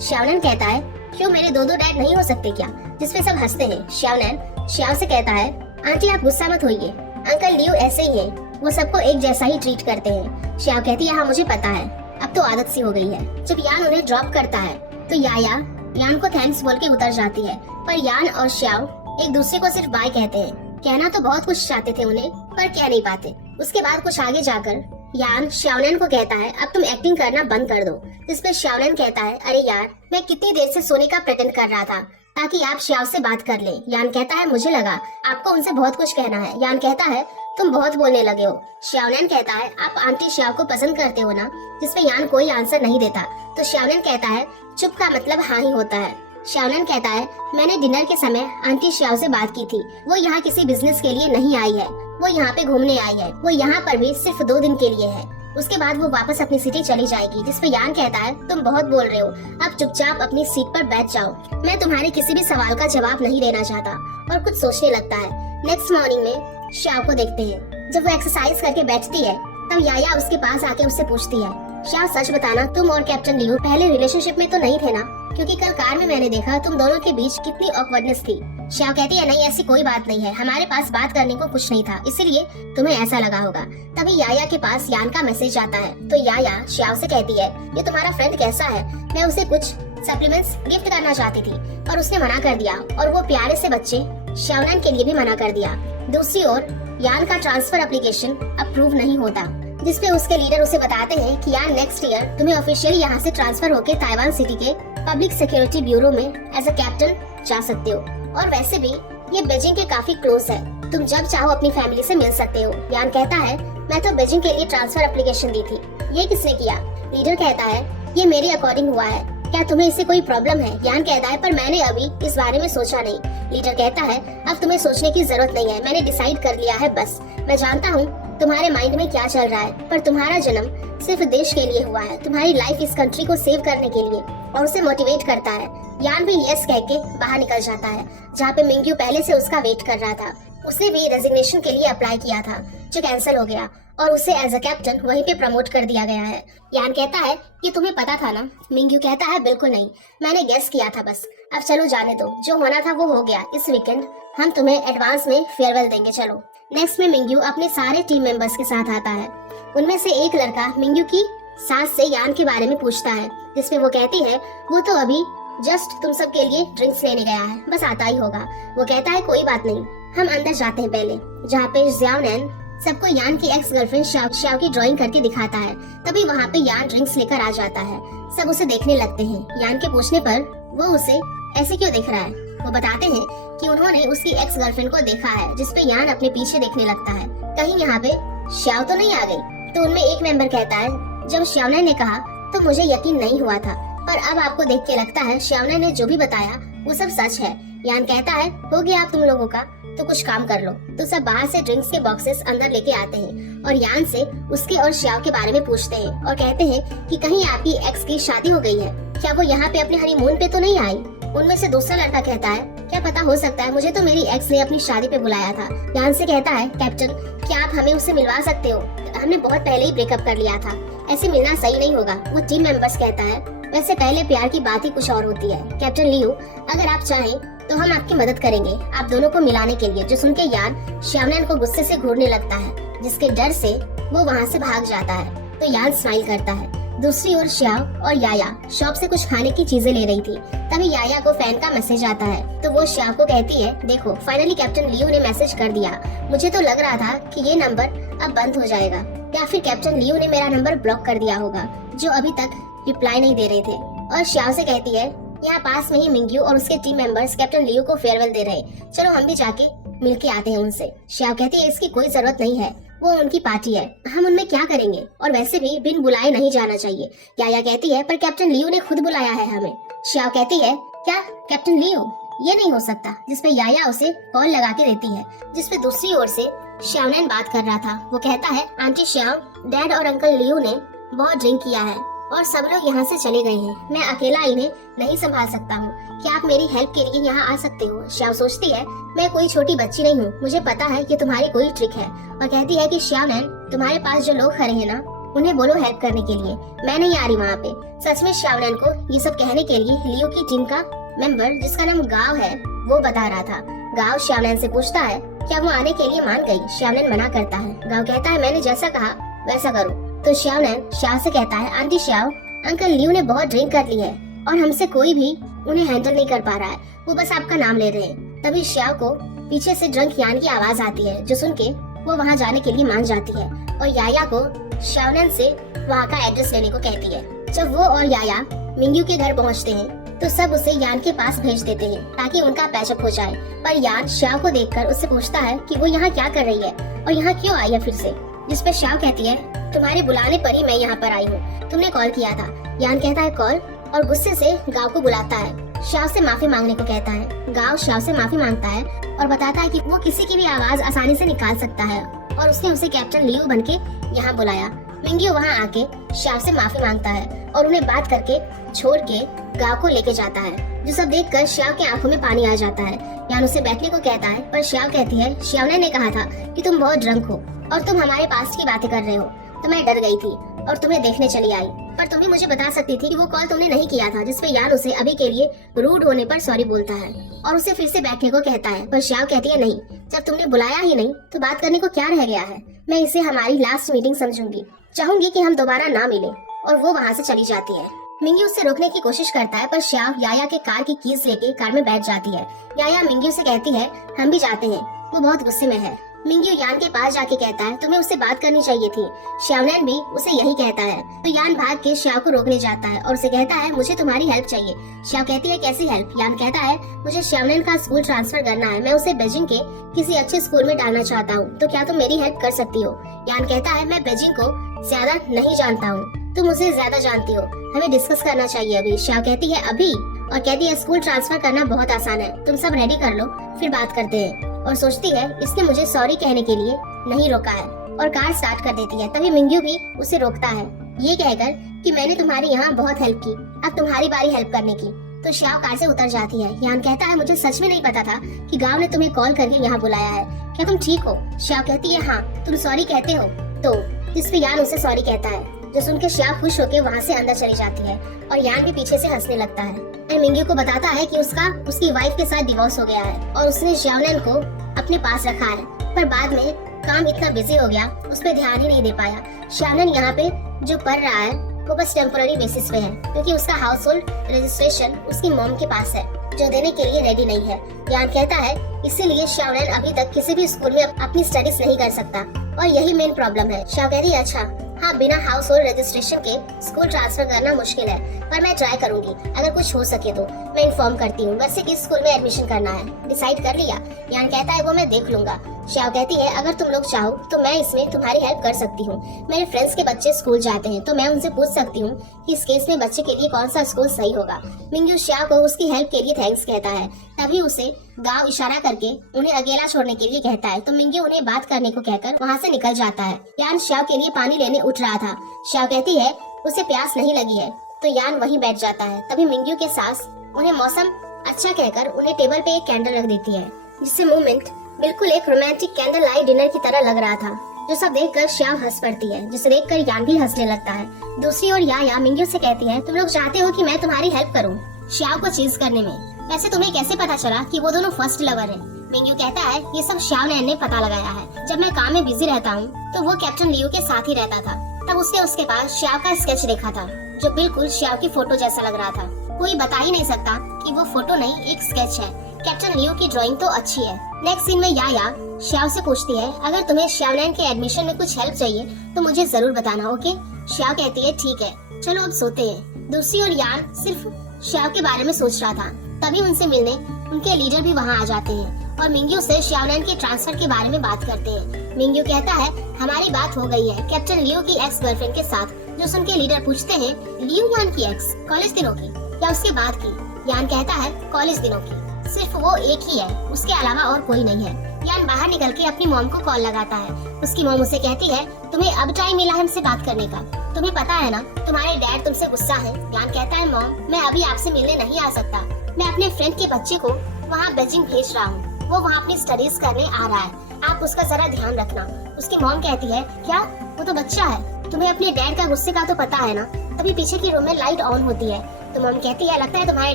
श्याओनैन कहता है क्यों मेरे दो दैड नहीं हो सकते क्या? जिसपे सब हंसते हैं। श्याओनैन श्याओ से कहता है आंटी आप गुस्सा मत होइए, अंकल लियो ऐसे ही है, वो सबको एक जैसा ही ट्रीट करते हैं। श्याओ कहती है हाँ मुझे पता है, अब तो आदत सी हो गई है। जब यान उन्हें ड्रॉप करता है तो याया यान को थैंक्स बोल के उतर जाती है, पर यान और श्याओ एक दूसरे को सिर्फ बाय कहते हैं। कहना तो बहुत कुछ चाहते थे उन्हें, पर कह नहीं पाते। उसके बाद कुछ आगे जाकर यान श्याओनैन को कहता है अब तुम एक्टिंग करना बंद कर दो। जिसपे श्याओनैन कहता है अरे यार मैं कितनी देर से सोने का प्रेटेंड कर रहा था ताकि आप श्याओ से बात कर ले। यान कहता है मुझे लगा आपको उनसे बहुत कुछ कहना है। यान कहता है तुम बहुत बोलने लगे हो। श्याओनैन कहता है आप आंटी श्याओ को पसंद करते हो ना? जिसपे यान कोई आंसर नहीं देता तो श्याओनैन कहता है चुप का मतलब हाँ ही होता है। श्याओनैन कहता है मैंने डिनर के समय आंटी श्याओ से बात की थी, वो यहाँ किसी बिजनेस के लिए नहीं आई है, वो यहाँ पे घूमने आई है, वो यहाँ पर भी सिर्फ 2 दिन के लिए है, उसके बाद वो वापस अपनी सिटी चली जाएगी। जिसपे यान कहता है तुम बहुत बोल रहे हो, अब चुपचाप अपनी सीट पर बैठ जाओ, मैं तुम्हारे किसी भी सवाल का जवाब नहीं देना चाहता। और कुछ सोचने लगता है। नेक्स्ट मॉर्निंग में श्याओ को देखते हैं, जब वो एक्सरसाइज करके बैठती है तब याया उसके पास आके उससे पूछती है श्याओ सच बताना तुम और कैप्टन लियो पहले रिलेशनशिप में तो नहीं थे ना? क्योंकि कल कार में मैंने देखा तुम दोनों के बीच कितनी ऑकवर्डनेस थी। श्याओ कहती है नहीं ऐसी कोई बात नहीं है, हमारे पास बात करने को कुछ नहीं था, इसीलिए तुम्हें ऐसा लगा होगा। तभी याया के पास यान का मैसेज आता है तो याया श्याओ से कहती है ये तुम्हारा फ्रेंड कैसा है, मैं उसे कुछ सप्लीमेंट्स गिफ्ट करना चाहती थी पर उसने मना कर दिया, और वो प्यारे से बच्चे श्याओनैन के लिए भी मना कर दिया। दूसरी ओर यान का ट्रांसफर एप्लीकेशन अप्रूव नहीं होता, जिसपे उसके लीडर उसे बताते हैं कि यार नेक्स्ट ईयर तुम्हें ऑफिशियली यहाँ से ट्रांसफर होकर ताइवान सिटी के पब्लिक सिक्योरिटी ब्यूरो में एज अ कैप्टन जा सकते हो, और वैसे भी ये बीजिंग के काफी क्लोज है, तुम जब चाहो अपनी फैमिली से मिल सकते हो। यान कहता है मैं तो बीजिंग के लिए ट्रांसफर एप्लीकेशन दी थी, ये किसने किया? लीडर कहता है ये मेरे अकॉर्डिंग हुआ है, क्या तुम्हें इससे कोई प्रॉब्लम है? यान कहता है पर मैंने अभी इस बारे में सोचा नहीं। लीडर कहता है अब तुम्हें सोचने की जरूरत नहीं है, मैंने डिसाइड कर लिया है, बस मैं जानता हूँ तुम्हारे माइंड में क्या चल रहा है, पर तुम्हारा जन्म सिर्फ देश के लिए हुआ है, तुम्हारी लाइफ इस कंट्री को सेव करने के लिए, और उसे मोटिवेट करता है। यान भी यस कह के बाहर निकल जाता है, जहाँ पे मिंग्यू पहले से उसका वेट कर रहा था। उसने भी रेजिग्नेशन के लिए अप्लाई किया था जो कैंसिल हो गया, और उसे एज अ कैप्टन वहीं पे प्रमोट कर दिया गया है। यान कहता है ये तुम्हें पता था ना? मिंग्यू कहता है बिल्कुल नहीं, मैंने गेस किया था बस, अब चलो जाने दो, जो होना था वो हो गया, इस वीकेंड हम तुम्हें एडवांस में फेयरवेल देंगे, चलो। नेक्स्ट में मिंग्यू अपने सारे टीम मेंबर्स के साथ आता है। उनमें से एक लड़का मिंग्यू की सास से यान के बारे में पूछता है, जिसमें वो कहती है वो तो अभी जस्ट तुम सब के लिए ड्रिंक्स लेने गया है, बस आता ही होगा। वो कहता है कोई बात नहीं, हम अंदर जाते हैं पहले, जहाँ पे श्याओनैन सबको यान की एक्स गर्लफ्रेंड श्याओ की ड्राइंग करके दिखाता है। तभी वहाँ पे यान ड्रिंक्स लेकर आ जाता है, सब उसे देखने लगते हैं। यान के पूछने पर वो उसे ऐसे क्यों देख रहा है, वो बताते हैं कि उन्होंने उसकी एक्स गर्लफ्रेंड को देखा है, जिसपे यान अपने पीछे देखने लगता है, कहीं यहाँ पे श्याओ तो नहीं आ गई। तो उनमें एक मेंबर कहता है जब श्याओनैन ने कहा तो मुझे यकीन नहीं हुआ था, पर अब आपको देख के लगता है श्याओनैन ने जो भी बताया वो सब सच है। यान कहता है हो गया आप तुम लोगों का, तो कुछ काम कर लो। तो सब बाहर से ड्रिंक्स के बॉक्सेस अंदर लेके आते हैं और यान से उसके और श्याओ के बारे में पूछते हैं, और कहते हैं कि कहीं आपकी एक्स की शादी हो गई है, क्या वो यहाँ पे अपने हनीमून पे तो नहीं आई? उनमें से दूसरा लड़का कहता है क्या पता, हो सकता है, मुझे तो मेरी एक्स ने अपनी शादी पे बुलाया था। यान से कहता है कैप्टन क्या आप हमें उससे मिलवा सकते हो, हमने बहुत पहले ही ब्रेकअप कर लिया था, ऐसे मिलना सही नहीं होगा। वो टीम मेंबर्स कहता है वैसे पहले प्यार की बात ही कुछ और होती है कैप्टन लियो, अगर आप चाहें तो हम आपकी मदद करेंगे आप दोनों को मिलाने के लिए। जो सुन के यान श्याओनैन को गुस्से से घूरने लगता है, जिसके डर से वो वहाँ से भाग जाता है। तो यान स्माइल करता है। दूसरी ओर श्याओ और याया शॉप से कुछ खाने की चीजें ले रही थी, तभी याया को फैन का मैसेज आता है। तो वो श्याओ को कहती है देखो फाइनली कैप्टन लियो ने मैसेज कर दिया, मुझे तो लग रहा था कि ये नंबर अब बंद हो जाएगा, या फिर कैप्टन लियो ने मेरा नंबर ब्लॉक कर दिया होगा, जो अभी तक रिप्लाई नहीं दे रहे थे। और श्याओ से कहती है यहाँ पास में ही मिंग्यू और उसके टीम मेंबर्स कैप्टन लियो को फेयरवेल दे रहे, चलो हम भी जाके मिलके आते हैं उनसे। श्याओ कहती है इसकी कोई जरूरत नहीं है, वो उनकी पार्टी है, हम उनमें क्या करेंगे, और वैसे भी बिन बुलाए नहीं जाना चाहिए। याया कहती है पर कैप्टन लियो ने खुद बुलाया है हमें। श्याओ कहती है क्या कैप्टन लियो, ये नहीं हो सकता, जिसपे याया उसे कॉल लगा के देती है, जिसपे दूसरी ओर से श्याओनैन बात कर रहा था। वो कहता है आंटी श्याओ, डैड और अंकल लियो ने बहुत ड्रिंक किया है, और सब लोग यहाँ से चले गए हैं। मैं अकेला इन्हें नहीं संभाल सकता हूँ। क्या आप मेरी हेल्प के लिए यहाँ आ सकते हो? श्याओ सोचती है मैं कोई छोटी बच्ची नहीं हूँ, मुझे पता है कि तुम्हारी कोई ट्रिक है, और कहती है कि श्याओनैन तुम्हारे पास जो लोग खड़े हैं ना, उन्हें बोलो हेल्प करने के लिए, मैं नहीं आ रही वहाँ पे। सच में श्याओनैन को ये सब कहने के लिए लियो की टीम का मेंबर जिसका नाम गाओ है वो बता रहा था। गाओ श्याओनैन से पूछता है क्या वो आने के लिए मान गई? श्याओनैन मना करता है। गाओ कहता है मैंने जैसा कहा वैसा करो। तो श्याओनैन श्याओ से कहता है आंटी श्याओ, अंकल लियो ने बहुत ड्रिंक कर ली है और हमसे कोई भी उन्हें हैंडल नहीं कर पा रहा है, वो बस आपका नाम ले रहे हैं। तभी श्याओ को पीछे से ड्रंक यान की आवाज आती है, जो सुन के वो वहाँ जाने के लिए मान जाती है और याया को श्याओनैन से वहाँ का एड्रेस लेने को कहती है। जब वो और याया मिंग्यू के घर पहुँचते हैं तो सब उसे यान के पास भेज देते हैं ताकि उनका पैचअप हो जाए। पर यान श्याओ को देखकर उससे पूछता है कि वो यहाँ क्या कर रही है और यहाँ क्यों आई है फिर से, जिस पे श्याओ कहती है तुम्हारे बुलाने पर ही मैं यहाँ पर आई हूँ, तुमने कॉल किया था। यान कहता है कॉल, और गुस्से से गाओ को बुलाता है। श्याओ से माफी मांगने को कहता है। गाओ श्याओ से माफी मांगता है और बताता है कि वो किसी की भी आवाज आसानी से निकाल सकता है और उसने उसे कैप्टन लियो बनके यहाँ बुलाया। मिंग्यू वहाँ आके श्याओ से माफी मांगता है और उन्हें बात करके छोड़ के गाओ को लेके जाता है, जो सब देखकर श्याओ की आंखों में पानी आ जाता है। यान उसे बैठने को कहता है पर श्याओ कहती है श्याओनैन ने कहा था कि तुम बहुत ड्रंक हो और तुम हमारे पास्ट की बातें कर रहे हो, तो मैं डर गई थी और तुम्हें देखने चली आई। पर तुम भी मुझे बता सकती थी कि वो कॉल तुमने नहीं किया था, जिसपे यान उसे अभी के लिए रूड होने पर सॉरी बोलता है और उसे फिर से बैठने को कहता है। पर श्याओ कहती है नहीं, जब तुमने बुलाया ही नहीं तो बात करने को क्या रह गया है। मैं इसे हमारी लास्ट मीटिंग समझूंगी, चाहूंगी कि हम दोबारा ना मिले, और वो वहाँ से चली जाती है। मिंग्यू उसे रोकने की कोशिश करता है पर श्याओ याया के कार की कीज लेके कार में बैठ जाती है। याया मिंग्यू से कहती है हम भी जाते हैं, वो बहुत गुस्से में है। मिंग्यू यान के पास जाके कहता है तुम्हें उससे बात करनी चाहिए थी। श्याओनैन भी उसे यही कहता है, तो यान भाग के श्याओ को रोकने जाता है और उसे कहता है मुझे तुम्हारी हेल्प चाहिए। श्याओ कहती है कैसी हेल्प? यान कहता है मुझे श्याओनैन का स्कूल ट्रांसफर करना है, मैं उसे बेजिंग के किसी अच्छे स्कूल में डालना चाहता हूँ, तो क्या तुम मेरी हेल्प कर सकती हो? यान कहता है मैं बेजिंग को ज्यादा नहीं जानता हूँ, तुम उसे ज्यादा जानती हो, हमें डिस्कस करना चाहिए अभी। श्याओ कहती है अभी, और कहती है स्कूल ट्रांसफर करना बहुत आसान है, तुम सब रेडी कर लो फिर बात करते हैं। और सोचती है इसने मुझे सॉरी कहने के लिए नहीं रोका है, और कार स्टार्ट कर देती है। तभी मिंग्यू भी उसे रोकता है ये कहकर कि मैंने तुम्हारी यहाँ बहुत हेल्प की, अब तुम्हारी बारी हेल्प करने की। तो श्याओ कार से उतर जाती है। यान कहता है मुझे सच में नहीं पता था कि गांव ने तुम्हें कॉल करके यहाँ बुलाया है, क्या तुम ठीक हो? श्याओ कहती है हाँ, तुम सॉरी कहते हो तो? जिस पे यान उसे सॉरी कहता है, जो सुनकर श्याओ खुश होकर वहाँ से अंदर चली जाती है और यान भी पीछे से हंसने लगता है। मिंग्यू को बताता है कि उसकी वाइफ के साथ डिवोर्स हो गया है और उसने श्याओनैन को अपने पास रखा है, पर बाद में काम इतना बिजी हो गया उस पर ध्यान ही नहीं दे पाया। श्याओनैन यहाँ पे जो पढ़ रहा है वो बस टेम्पोररी बेसिस पे है, क्योंकि उसका हाउस होल्ड रजिस्ट्रेशन उसकी मॉम के पास है जो देने के लिए रेडी नहीं है। यान कहता है इसीलिए श्याओनैन अभी तक किसी भी स्कूल में अपनी स्टडीज नहीं कर सकता और यही मेन प्रॉब्लम है। श्याओ कहती है अच्छा हाँ, बिना हाउस होल्ड रजिस्ट्रेशन के स्कूल ट्रांसफर करना मुश्किल है, पर मैं ट्राई करूंगी, अगर कुछ हो सके तो मैं इन्फॉर्म करती हूँ। वैसे किस स्कूल में एडमिशन करना है डिसाइड कर लिया? यान कहता है वो मैं देख लूंगा। श्याओ कहती है अगर तुम लोग चाहो तो मैं इसमें तुम्हारी हेल्प कर सकती हूँ, मेरे फ्रेंड्स के बच्चे स्कूल जाते हैं तो मैं उनसे पूछ सकती हूँ कि इस केस में बच्चे के लिए कौन सा स्कूल सही होगा। मिंग्यू श्याओ को उसकी हेल्प के लिए थैंक्स कहता है। तभी उसे गांव इशारा करके उन्हें अकेला छोड़ने के लिए कहता है, तो मिंग्यू उन्हें बात करने को कहकर वहाँ से निकल जाता है। यान श्याओ के लिए पानी लेने उठ रहा था। श्याओ कहती है उसे प्यास नहीं लगी है, तो यान वहीं बैठ जाता है। तभी मिंग्यू के सास उन्हें मौसम अच्छा कहकर उन्हें टेबल पे एक कैंडल रख देती है, जिससे मोमेंट बिल्कुल एक रोमांटिक कैंडल लाइट डिनर की तरह लग रहा था, जो सब देखकर श्याओ हंस पड़ती है, जिसे देखकर यान भी हंसने लगता है। दूसरी ओर याया मिंग्यू से कहती है तुम लोग चाहते हो कि मैं तुम्हारी हेल्प करूं श्याओ को चीज करने में, वैसे तुम्हें कैसे पता चला कि वो दोनों फर्स्ट लवर हैं? मिंग्यू कहता है ये सब श्याओनैन ने पता लगाया है, जब मैं काम में बिजी रहता हूँ तो वो कैप्टन लियो के साथ ही रहता था, तब उसने उसके पास श्याओ का स्केच देखा था जो बिल्कुल श्याओ की फोटो जैसा लग रहा था। कोई बता ही नहीं सकता कि वो फोटो नहीं एक स्केच है। कैप्टन लियो की ड्राइंग तो अच्छी है। नेक्स्ट सीन में याया श्याओ से पूछती है अगर तुम्हें श्याओनैन के एडमिशन में कुछ हेल्प चाहिए तो मुझे जरूर बताना, ओके? श्याओ कहती है ठीक है, चलो अब सोते हैं। दूसरी ओर यान सिर्फ श्याओ के बारे में सोच रहा था, तभी उनसे मिलने उनके लीडर भी वहाँ आ जाते हैं और मिंग्यू से श्याओनैन के ट्रांसफर के बारे में बात करते हैं। मिंग्यू कहता है हमारी बात हो गई है कैप्टन लियो की एक्स गर्लफ्रेंड के साथ, जो सुन के लीडर पूछते हैं लियो यान की एक्स कॉलेज दिनों की या उसके बाद की? यान कहता है कॉलेज दिनों की, सिर्फ वो एक ही है, उसके अलावा और कोई नहीं है। यान बाहर निकल के अपनी मॉम को कॉल लगाता है। उसकी मॉम उसे कहती है, तुम्हें अब टाइम मिला है हमसे बात करने का, तुम्हें पता है ना तुम्हारे डैड तुमसे गुस्सा है। यान कहता है, मॉम मैं अभी आपसे मिलने नहीं आ सकता, मैं अपने फ्रेंड के बच्चे को वहाँ बीजिंग भेज रहा हूँ, वो वहाँ अपनी स्टडीज करने आ रहा है, आप उसका जरा ध्यान रखना। उसकी मॉम कहती है, क्या वो तो बच्चा है, तुम्हें अपने डैड का गुस्से का तो पता है ना। तभी पीछे की रूम में लाइट ऑन होती है तो मॉम कहती है, लगता है तुम्हारे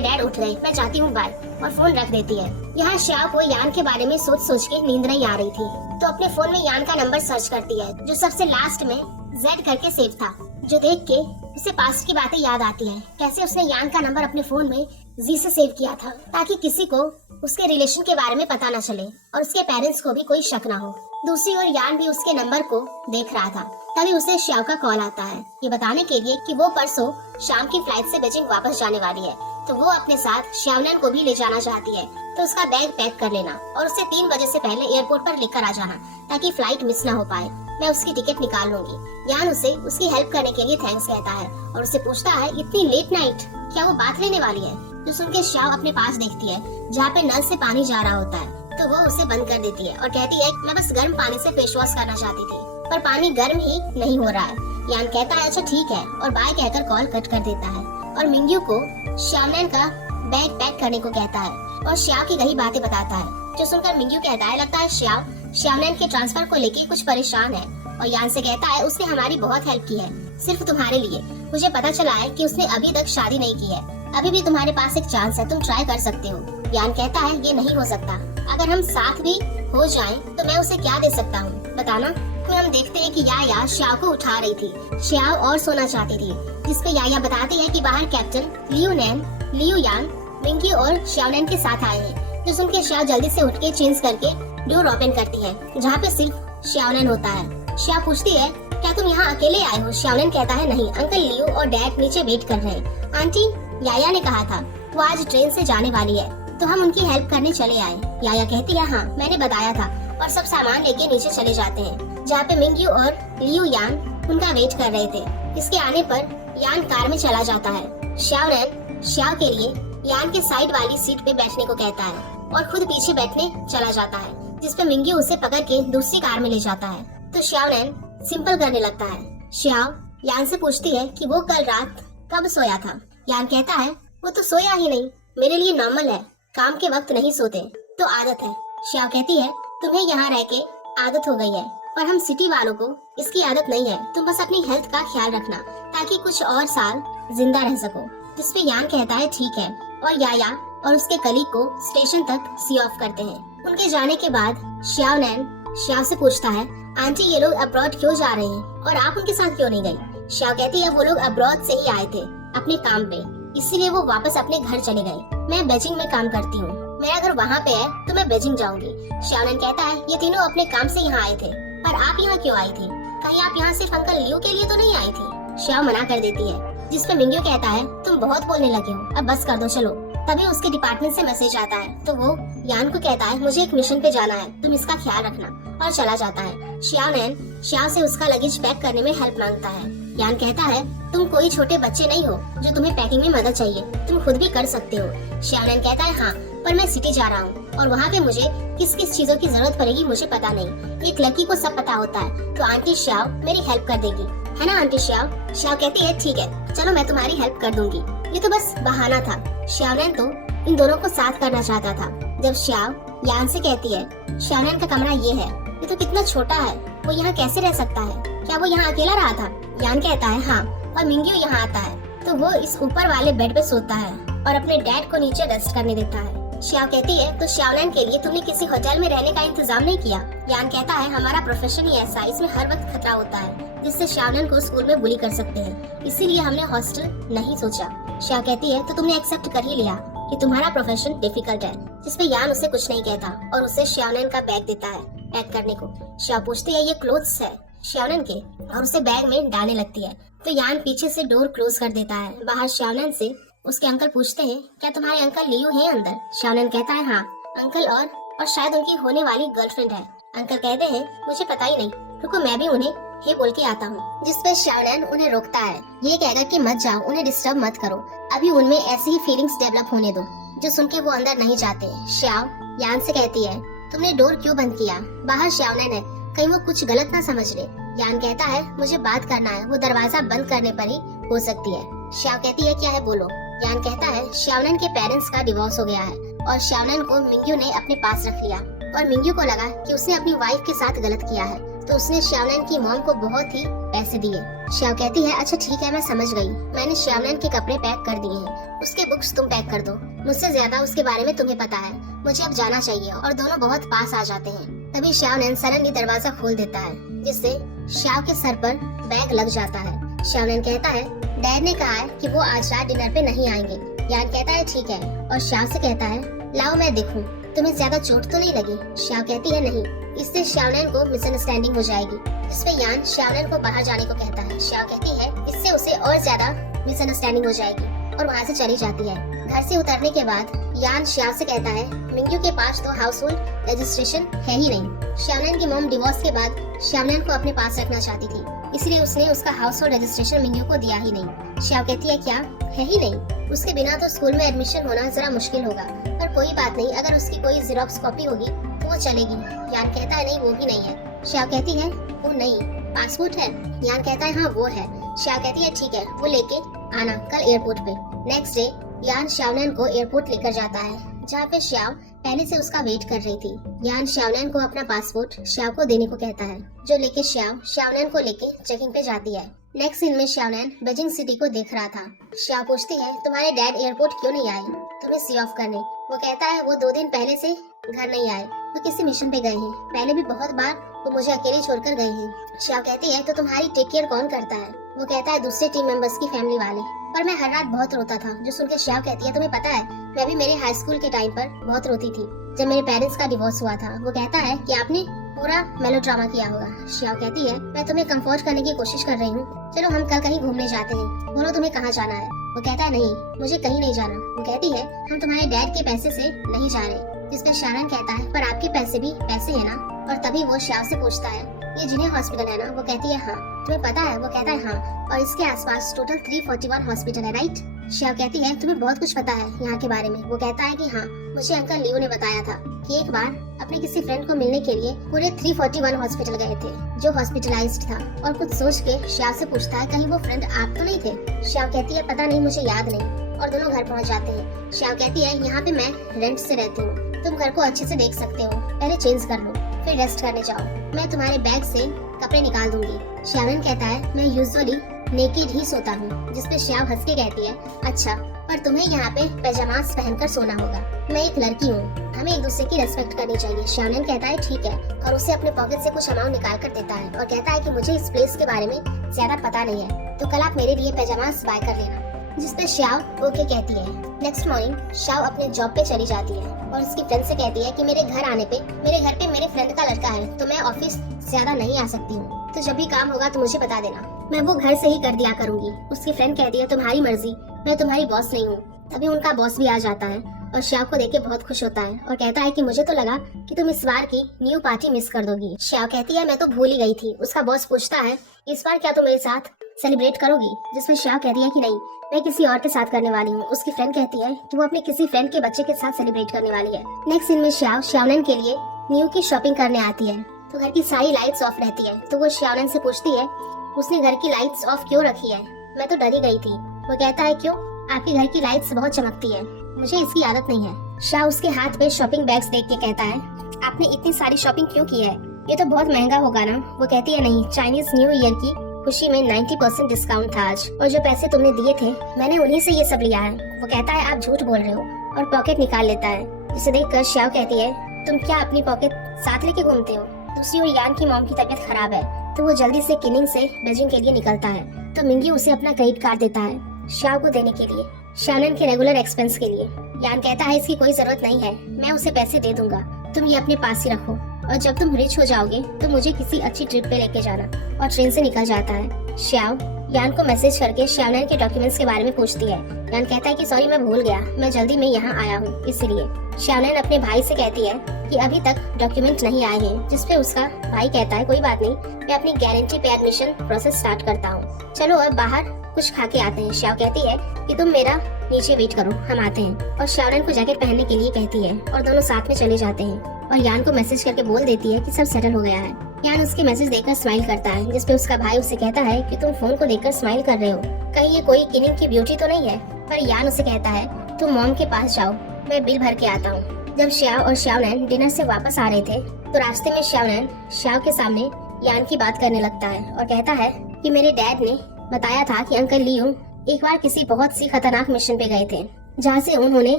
डैड उठ गए, मैं जाती हूँ बाय, और फोन रख देती है। यहाँ श्याओ को यान के बारे में सोच सोच के नींद नहीं आ रही थी, तो अपने फोन में यान का नंबर सर्च करती है जो सबसे लास्ट में Z करके सेव था, जो देख के उसे पास्ट की बातें याद आती है। कैसे उसने यान का नंबर अपने फोन में जी से सेव किया था ताकि किसी को उसके रिलेशन के बारे में पता न चले और उसके पेरेंट्स को भी कोई शक ना हो। दूसरी ओर यान भी उसके नंबर को देख रहा था। तभी उसे श्याओ का कॉल आता है ये बताने के लिए कि वो परसों शाम की फ्लाइट से बीजिंग वापस जाने वाली है, तो वो अपने साथ श्याओनैन को भी ले जाना चाहती है, तो उसका बैग पैक कर लेना और उसे 3 बजे से पहले एयरपोर्ट पर लेकर आ जाना ताकि फ्लाइट मिस ना हो पाए, मैं उसकी टिकट निकाल लूंगी। यान उसे उसकी हेल्प करने के लिए थैंक्स कहता है और उसे पूछता है, इतनी लेट नाइट क्या वो बात लेने वाली है। जो सुनकर श्याओ अपने पास देखती है जहाँ पे नल से पानी जा रहा होता है, तो वो उसे बंद कर देती है और कहती है, मैं बस गर्म पानी से फेस वॉश करना चाहती थी, पर पानी गर्म ही नहीं हो रहा है। यान कहता है, अच्छा ठीक है, और बाय कहकर कॉल कट कर देता है और मिंग्यू को श्याओनैन का बैग पैक करने को कहता है और श्याओ की वही बातें बताता है। जो सुनकर मिंग्यू कहता है, लगता है श्याओ श्याओनैन के ट्रांसफर को लेके कुछ परेशान है, और यान से कहता है, उसने हमारी बहुत हेल्प की है, सिर्फ तुम्हारे लिए। मुझे पता चला है कि उसने अभी तक शादी नहीं की है, अभी भी तुम्हारे पास एक चांस है, तुम ट्राई कर सकते हो। यान कहता है, ये नहीं हो सकता, अगर हम साथ भी हो जाएं तो मैं उसे क्या दे सकता हूँ, बताना। फिर हम देखते हैं कि याया श्याओ को उठा रही थी। श्याओ और सोना चाहती थी, जिसपे याया बताती है कि बाहर कैप्टन लियू नैन, लियू यान, मिंग्यू और श्याओनैन के साथ आए हैं। जो सुनकर श्याओ जल्दी से उठ के चेंज करके डोर ओपन करती है जहाँ पे सिर्फ श्याओनैन होता है। श्याओ पूछती है, क्या तुम यहाँ अकेले आए हो? श्याओनैन कहता है, नहीं, अंकल लियू और डैड नीचे वेट कर रहे हैं। आंटी, याया ने कहा था वो आज ट्रेन से जाने वाली है, तो हम उनकी हेल्प करने चले आए। याया कहती है, हाँ मैंने बताया था, और सब सामान लेके नीचे चले जाते हैं जहाँ पे मिंग्यू और लियू यान उनका वेट कर रहे थे। इसके आने पर यान कार में चला जाता है। श्याओनैन श्याओ के लिए यान के साइड वाली सीट पे बैठने को कहता है और खुद पीछे बैठने चला जाता है, जिसपे मिंग्यू उसे पकड़ के दूसरी कार में ले जाता है। तो श्याओनैन सिंपल करने लगता है। श्याओ यान से पूछती है कि वो कल रात कब सोया था। यान कहता है, वो तो सोया ही नहीं, मेरे लिए नॉर्मल है, काम के वक्त नहीं सोते, तो आदत है। श्याओ कहती है, तुम्हें यहाँ रह के आदत हो गई है, पर हम सिटी वालों को इसकी आदत नहीं है, तुम बस अपनी हेल्थ का ख्याल रखना ताकि कुछ और साल जिंदा रह सको। जिसपे यान कहता है, ठीक है, और याया और उसके कलीग को स्टेशन तक सी ऑफ करते हैं। उनके जाने के बाद श्याओनैन श्याओ से पूछता है, आंटी ये लोग अब्रॉड क्यों जा रहे हैं और आप उनके साथ क्यों नहीं गई? श्याओ कहती है, वो लोग अब्रॉड से ही आए थे अपने काम पे, इसीलिए वो वापस अपने घर चले गए। मैं बीजिंग में काम करती हूँ, मेरा घर वहाँ पे है, तो मैं बीजिंग जाऊंगी। श्याओनैन कहता है, ये तीनों अपने काम से यहाँ आए थे, पर आप यहाँ क्यों आई थी? कहीं आप यहाँ सिर्फ अंकल लियू के लिए तो नहीं आई थी? श्याओ मना कर देती है, जिसपे मिंग्यू कहता है, तुम बहुत बोलने लगे हो, अब बस कर दो, चलो। तभी उसके डिपार्टमेंट से मैसेज आता है, तो वो यान को कहता है, मुझे एक मिशन पे जाना है, तुम इसका ख्याल रखना, और चला जाता है। श्याओनैन श्याओ से उसका लगेज पैक करने में हेल्प मांगता है। यान कहता है, तुम कोई छोटे बच्चे नहीं हो जो तुम्हें पैकिंग में मदद चाहिए, तुम खुद भी कर सकते हो। श्याओनैन कहता है, हाँ, पर मैं सिटी जा रहा हूँ और वहाँ पे मुझे किस किस चीजों की जरूरत पड़ेगी मुझे पता नहीं, एक लड़की को सब पता होता है, तो आंटी श्याओ मेरी हेल्प कर देगी, है ना आंटी श्याओ? श्याओ कहती है, ठीक है, चलो मैं तुम्हारी हेल्प कर दूंगी। ये तो बस बहाना था। श्याओनैन तो इन दोनों को साथ करना चाहता था। जब श्याओ यान से कहती है, श्याओनैन का कमरा ये है, ये तो कितना छोटा है, वो यहाँ कैसे रह सकता है? क्या वो यहाँ अकेला रहा था? यान कहता है, हाँ, और मिंग्यू यहाँ आता है तो वो इस ऊपर वाले बेड पे सोता है और अपने डैड को नीचे रेस्ट करने देता है। श्याओ कहती है, तो श्याओनैन के लिए तुमने किसी होटल में रहने का इंतजाम नहीं किया? यान कहता है, हमारा प्रोफेशन ही ऐसा, इसमें हर वक्त खतरा होता है जिससे श्याओनैन को स्कूल में बुली कर सकते हैं, इसीलिए हमने हॉस्टल नहीं सोचा। श्याओ कहती है, तो तुमने एक्सेप्ट कर ही लिया कि तुम्हारा प्रोफेशन डिफिकल्ट है, जिसपे यान उसे कुछ नहीं कहता और उसे श्याओनैन का बैग देता है पैक करने को। श्याओ पूछती है, ये क्लोथ्स है श्याओनैन के, और उसे बैग में डालने लगती है, तो यान पीछे से डोर क्लोज कर देता है। बाहर श्याओनैन से उसके अंकल पूछते हैं, क्या तुम्हारे अंकल लियू हैं अंदर? श्याओनैन कहता है, हाँ, अंकल और शायद उनकी होने वाली गर्लफ्रेंड है। अंकल कहते हैं, मुझे पता ही नहीं, रुको मैं भी उन्हें हे बोल के आता हूँ। जिसपे श्याओनैन उन्हें रोकता है, ये कहकर कि मत जाओ, उन्हें डिस्टर्ब मत करो, अभी उनमें ऐसी ही फीलिंग्स डेवलप होने दो। जो सुन के वो अंदर नहीं जाते। श्याओ यान से कहती है, तुमने डोर क्यों बंद किया? बाहर श्यावनन है, कहीं वो कुछ गलत ना समझ ले। यान कहता है मुझे बात करना है, वो दरवाजा बंद करने पर ही हो सकती है। श्याव कहती है क्या है बोलो। यान कहता है श्यावनन के पेरेंट्स का डिवोर्स हो गया है और श्यावनन को मिंग्यू ने अपने पास रख लिया और मिंग्यू को लगा कि उसने अपनी वाइफ के साथ गलत किया है, तो उसने श्यावनन की मॉम को बहुत ही पैसे दिए। श्याव कहती है अच्छा ठीक है, मैं समझ गई। मैंने श्यावनन के कपड़े पैक कर दिए हैं, उसके बुक्स तुम पैक कर दो। मुझसे ज्यादा उसके बारे में तुम्हें पता है, मुझे अब जाना चाहिए। और दोनों बहुत पास आ जाते हैं। तभी श्यावनन सडनली दरवाजा खोल देता है, जिससे श्याव के सर पर बैग लग जाता है। श्यावनन कहता है डैड ने कहा है कि वो आज रात डिनर पे नहीं आएंगे। यान कहता है ठीक है और श्याव से कहता है लाओ मैं देखूं, तुम्हें ज्यादा चोट तो नहीं लगी? श्याव कहती है नहीं। इससे श्यावनन को मिसअंडरस्टैंडिंग हो जाएगी, जिसपे यान श्यावनन को बाहर जाने को कहता है। श्याव कहती है इससे उसे और ज्यादा मिसअंडरस्टैंडिंग हो जाएगी और वहाँ से चली जाती है। घर से उतरने के बाद यान श्याव से कहता है मिंग्यू के पास तो हाउस होल्ड रजिस्ट्रेशन है ही नहीं। श्यावनन की मॉम डिवोर्स के बाद श्यावनन को अपने पास रखना चाहती थी, इसलिए उसने उसका हाउस होल्ड रजिस्ट्रेशन मिंग्यू को दिया ही नहीं। श्याव कहती है क्या है ही नहीं? उसके बिना तो स्कूल में एडमिशन होना जरा मुश्किल होगा, पर कोई बात नहीं, अगर उसकी कोई जीरोक्स कॉपी होगी तो वो चलेगी। यान कहता है नहीं वो भी नहीं है। श्याव कहती है वो नहीं, पासपोर्ट है? यान कहता है हाँ वो है। श्याव कहती है ठीक है, वो लेके आना कल एयरपोर्ट पे। नेक्स्ट डे यान श्यावनन को एयरपोर्ट लेकर जाता है, जहाँ पे श्याव पहले से उसका वेट कर रही थी। यान श्यावनन को अपना पासपोर्ट श्याव को देने को कहता है, जो लेके श्याव श्यावनन को लेके चेकिंग पे जाती है। नेक्स्ट सीन में श्यावनन बीजिंग सिटी को देख रहा था। श्याव पूछती है तुम्हारे डैड एयरपोर्ट क्यों नहीं आए तुम्हें सी ऑफ करने? वो कहता है वो 2 दिन पहले से घर नहीं आए, वो किसी मिशन पे गए हैं। पहले भी बहुत बार वो मुझे अकेले छोड़कर गए हैं। श्याव कहती है तो तुम्हारी टेक केयर कौन करता है? वो कहता है दूसरे टीम मेंबर्स की फैमिली वाले। पर मैं हर रात बहुत रोता था। जो सुनकर श्याव कहती है तुम्हें पता है मैं भी मेरे हाई स्कूल के टाइम पर बहुत रोती थी जब मेरे पेरेंट्स का डिवोर्स हुआ था। वो कहता है कि आपने पूरा मेलोड्रामा किया होगा। श्याव कहती है मैं तुम्हें कंफर्ट करने की कोशिश कर रही हूँ, चलो हम कल कहीं घूमने जाते हैं, बोलो तुम्हें कहाँ जाना है? वो कहता है नहीं मुझे कहीं नहीं जाना। वो कहती है हम तुम्हारे डैड के पैसे से नहीं जा रहे। जिस पर श्यावनन कहता है पर आपके पैसे भी पैसे है ना? और तभी वो श्याव से पूछता है ये जिन्हें हॉस्पिटल है ना? वो कहती है हाँ। तुम्हें पता है? वो कहता है हाँ, और इसके आसपास टोटल 341 हॉस्पिटल है राइट? श्याव कहती है तुम्हें बहुत कुछ पता है यहाँ के बारे में। वो कहता है कि हाँ, मुझे अंकल लियो ने बताया था कि एक बार अपने किसी फ्रेंड को मिलने के लिए पूरे 341 हॉस्पिटल गए थे जो हॉस्पिटलाइज्ड था। और कुछ सोच के श्याव से पूछता है कहीं वो फ्रेंड आप तो नहीं थे? श्याव कहती है पता नहीं, मुझे याद नहीं। और दोनों घर पहुँच जाते हैं। श्याव कहती है यहाँ पे मैं रेंट से रहती हूँ, तुम घर को अच्छे से देख सकते हो, पहले चेंज कर लो फिर रेस्ट करने जाओ, मैं तुम्हारे बैग से कपड़े निकाल दूंगी। श्यावनन कहता है मैं यूजुअली नेकेड ही सोता हूँ। जिसपे श्याव हंस के कहती है अच्छा, पर तुम्हें यहाँ पे पैजामास पहनकर सोना होगा, मैं एक लड़की हूँ, हमें एक दूसरे की रेस्पेक्ट करनी चाहिए। श्यावनन कहता है ठीक है और उसे अपने पॉकेट से कुछ अमाउंट निकाल कर देता है और कहता है कि मुझे इस प्लेस के बारे में ज्यादा पता नहीं है, तो कल आप मेरे लिए पैजामास बाय कर लेना। जिसपे श्याव ओके कहती है। नेक्स्ट मॉर्निंग श्याव अपने जॉब पे चली जाती है और उसकी फ्रेंड से कहती है कि मेरे घर पे मेरे फ्रेंड का लड़का है, तो मैं ऑफिस ज्यादा नहीं आ सकती हूँ, तो जब भी काम होगा तो मुझे बता देना, मैं वो घर से ही कर दिया करूंगी। उसकी फ्रेंड कहती है तुम्हारी मर्जी, मैं तुम्हारी बॉस नहीं हूँ। तभी उनका बॉस भी आ जाता है और श्याव को देख के बहुत खुश होता है और कहता है कि मुझे तो लगा कि तुम इस बार की न्यू पार्टी मिस कर दोगी। श्याव कहती है मैं तो भूल ही गई थी। उसका बॉस पूछता है इस बार क्या तुम मेरे साथ सेलिब्रेट करोगी? जिसमें श्याव कहती है कि नहीं, मैं किसी और के साथ करने वाली हूँ। उसकी फ्रेंड कहती है कि वो अपने किसी फ्रेंड के बच्चे के साथ सेलिब्रेट करने वाली है। नेक्स्ट सीन में श्याव श्यावनन के लिए न्यू की शॉपिंग करने आती है, तो घर की सारी लाइट्स ऑफ रहती है। तो वो श्यावनन से पूछती है उसने घर की लाइट्स ऑफ क्यों रखी है? मैं तो डरी गई थी। वो कहता है क्यों, आपके घर की लाइट्स बहुत चमकती है, मुझे इसकी आदत नहीं है। श्याव उसके हाथ पे शॉपिंग बैग्स देख के कहता है आपने इतनी सारी शॉपिंग क्यों की है, ये तो बहुत महंगा होगा ना? वो कहती है नहीं, चाइनीज न्यू ईयर की खुशी में 90% डिस्काउंट था आज, और जो पैसे तुमने दिए थे मैंने उन्हीं से ये सब लिया है। वो कहता है आप झूठ बोल रहे हो और पॉकेट निकाल लेता है। जिसे देखकर श्याव कहती है तुम क्या अपनी पॉकेट साथ लेके घूमते हो? दूसरी ओर यान की मॉम की तबीयत खराब है, तो वो जल्दी से किनिंग से बीजिंग के लिए निकलता है। तो मिंगी उसे अपना क्रेडिट कार्ड देता है श्याव को देने के लिए, श्यावनन के रेगुलर एक्सपेंस के लिए। यान कहता है इसकी कोई जरूरत नहीं है, मैं उसे पैसे दे दूंगा, तुम ये अपने पास ही रखो, और जब तुम रिच हो जाओगे तो मुझे किसी अच्छी ट्रिप पे लेके जाना। और ट्रेन से निकल जाता है। श्याव यान को मैसेज करके श्यावनन के डॉक्यूमेंट्स के बारे में पूछती है। यान कहता है कि सॉरी मैं भूल गया, मैं जल्दी में यहाँ आया हूँ इसलिए। श्यावनन अपने भाई से कहती है कि अभी तक डॉक्यूमेंट नहीं आए हैं, जिसपे उसका भाई कहता है कोई बात नहीं, मैं अपनी गारंटी पे एडमिशन प्रोसेस स्टार्ट करता हूँ, चलो अब बाहर कुछ खा के आते हैं। श्याव कहती है कि तुम मेरा नीचे वेट करो, हम आते हैं। और श्यावनन को जैकेट पहनने के लिए कहती है और दोनों साथ में चले जाते हैं। और यान को मैसेज करके बोल देती है कि सब सेटल हो गया है। यान उसके मैसेज देखकर स्माइल करता है, जिसपे उसका भाई उसे कहता है कि तुम फोन को देखकर स्माइल कर रहे हो, कहीं ये कोई किनिंग की ब्यूटी तो नहीं है। पर यान उसे कहता है तुम मॉम के पास जाओ, मैं बिल भर के आता हूँ। जब श्याओ और श्याओनैन डिनर से वापस आ रहे थे तो रास्ते में श्याओनैन श्याओ के सामने यान की बात करने लगता है और कहता है कि मेरे डैड ने बताया था कि अंकल लियो एक बार किसी बहुत सी खतरनाक मिशन पे गए थे, जहाँ से उन्होंने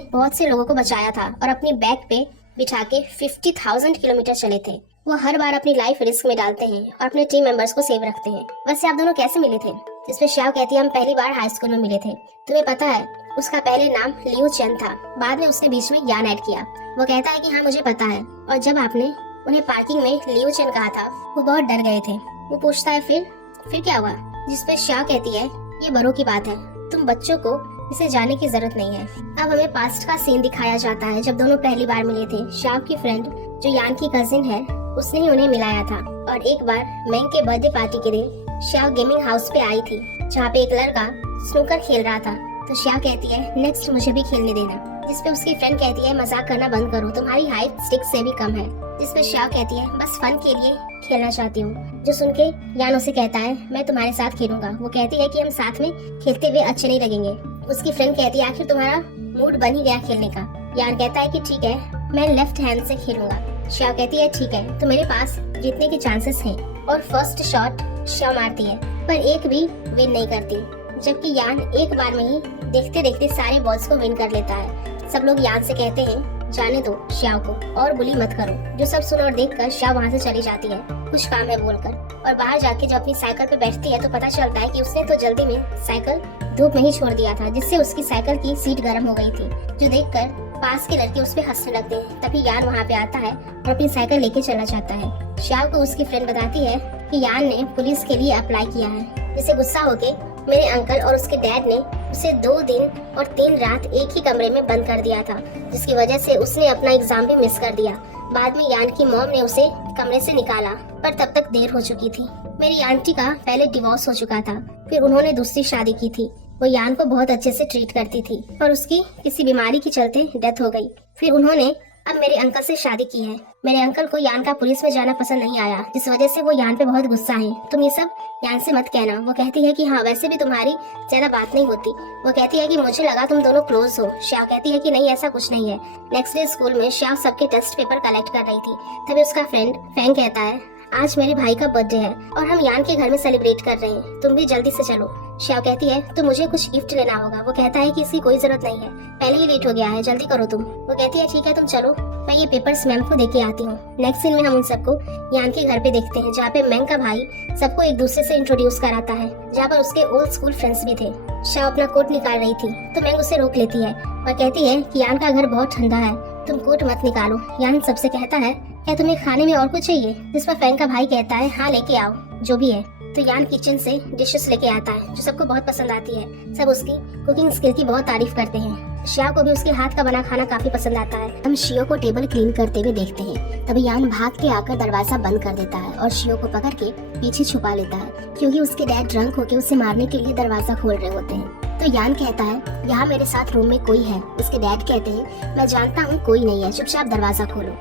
बहुत से लोगों को बचाया था और अपनी बैक पे बिठा के 50,000 किलोमीटर चले थे। वो हर बार अपनी लाइफ रिस्क में डालते हैं और अपने टीम मेंबर्स को सेव रखते हैं। वैसे आप दोनों कैसे मिले थे? जिसपे श्याओ कहती है हम पहली बार हाई स्कूल में मिले थे। तुम्हें पता है उसका पहले नाम लियो चेन था, बाद में उसने बीच में यान ऐड किया। वो कहता है कि हाँ मुझे पता है, और जब आपने उन्हें पार्किंग में लियो चेन कहा था वो बहुत डर गए थे। वो पूछता है फिर क्या हुआ? जिसपे श्याओ कहती है ये बड़ों की बात है, तुम बच्चों को इसे जानने की जरूरत नहीं है। अब हमें पास्ट का सीन दिखाया जाता है जब दोनों पहली बार मिले थे। श्याओ की फ्रेंड जो यान की कजिन है उसने ही उन्हें मिलाया था, और एक बार मैंग के बर्थडे पार्टी के दिन श्याओ गेमिंग हाउस पे आई थी जहाँ पे एक लड़का स्नूकर खेल रहा था। तो श्याओ कहती है नेक्स्ट मुझे भी खेलने देना, जिसपे उसकी फ्रेंड कहती है मजाक करना बंद करो, तुम्हारी हाइट स्टिक से भी कम है। जिसपे श्याओ कहती है बस फन के लिए खेलना चाहती हूँ। जो सुन के यान उसे कहता है मैं तुम्हारे साथ खेलूंगा। वो कहती है कि हम साथ में खेलते हुए अच्छे नहीं लगेंगे। उसकी फ्रेंड कहती है आखिर तुम्हारा मूड बन ही गया खेलने का। यान कहता है कि ठीक है मैं लेफ्ट हैंड से खेलूंगा। श्याओ कहती है ठीक है, तो मेरे पास जीतने के चांसेस हैं। और फर्स्ट शॉट श्याओ मारती है पर एक भी विन नहीं करती, जबकि यान एक बार में ही देखते देखते सारे बॉल्स को विन कर लेता है। सब लोग यान से कहते हैं जाने दो श्याओ को और बुली मत करो। जो सब सुन और देखकर श्याओ वहाँ से चली जाती है कुछ काम है बोलकर, और बाहर जाके जब अपनी साइकिल पे बैठती है तो पता चलता है कि उसने तो जल्दी में साइकिल धूप में ही छोड़ दिया था, जिससे उसकी साइकिल की सीट गर्म हो गई थी। जो देखकर पास के लड़के उस पे हंसने लगते हैं। तभी यान वहाँ पे आता है और अपनी साइकिल लेके चला जाता है। श्याओ को उसकी फ्रेंड बताती है कि यान ने पुलिस के लिए अप्लाई किया है, जिससे गुस्सा होके मेरे अंकल और उसके डैड ने उसे 2 दिन और 3 रात एक ही कमरे में बंद कर दिया था, जिसकी वजह से उसने अपना एग्जाम भी मिस कर दिया। बाद में यान की मॉम ने उसे कमरे से निकाला, पर तब तक देर हो चुकी थी। मेरी आंटी का पहले डिवोर्स हो चुका था, फिर उन्होंने दूसरी शादी की थी। वो यान को बहुत अच्छे से ट्रीट करती थी, पर उसकी किसी बीमारी के चलते डेथ हो गई। फिर उन्होंने अब मेरे अंकल से शादी की है। मेरे अंकल को यान का पुलिस में जाना पसंद नहीं आया, जिस वजह से वो यान पे बहुत गुस्सा है। तुम ये सब यान से मत कहना। वो कहती है कि हाँ वैसे भी तुम्हारी ज्यादा बात नहीं होती। वो कहती है कि मुझे लगा तुम दोनों क्लोज हो। श्याओ कहती है कि नहीं ऐसा कुछ नहीं है। नेक्स्ट डे स्कूल में श्याओ सबके टेस्ट पेपर कलेक्ट कर रही थी, तभी उसका फ्रेंड फैंग कहता है आज मेरे भाई का बर्थडे है और हम यान के घर में सेलिब्रेट कर रहे हैं, तुम भी जल्दी से चलो। श्याओ कहती है तो मुझे कुछ गिफ्ट लेना होगा। वो कहता है कि इसकी कोई जरूरत नहीं है, पहले ही लेट हो गया है, जल्दी करो तुम। वो कहती है ठीक है तुम चलो, मैं ये पेपर्स मैम को देके आती हूँ। नेक्स्ट सीन में हम उन सबको यान के घर पे देखते हैं, जहाँ पे मैंग का भाई सबको एक दूसरे से इंट्रोड्यूस कराता है, जहाँ पर उसके ओल्ड स्कूल फ्रेंड्स भी थे। श्याओ अपना कोट निकाल रही थी तो मैंग उसे रोक लेती है और कहती है कि यान का घर बहुत ठंडा है, तुम कोट मत निकालो। यान सबसे कहता है क्या तुम्हें खाने में और कुछ चाहिए? जिस पर फैंग का भाई कहता है हाँ लेके आओ जो भी है। तो यान किचन से डिशेस लेके आता है जो सबको बहुत पसंद आती है। सब उसकी कुकिंग स्किल की बहुत तारीफ करते हैं। श्याओ को भी उसके हाथ का बना खाना काफी पसंद आता है। हम शियो को टेबल क्लीन करते हुए देखते हैं। तभी यान भाग के आकर दरवाजा बंद कर देता है और शियो को पकड़ के पीछे छुपा लेता है, क्योंकि उसके डैड ड्रंक होके उसे मारने के लिए दरवाजा खोल रहे होते हैं। तो यान कहता है यहाँ मेरे साथ रूम में कोई है। उसके डैड कहते हैं मैं जानता हूँ कोई नहीं है, चुपचाप दरवाजा खोलो।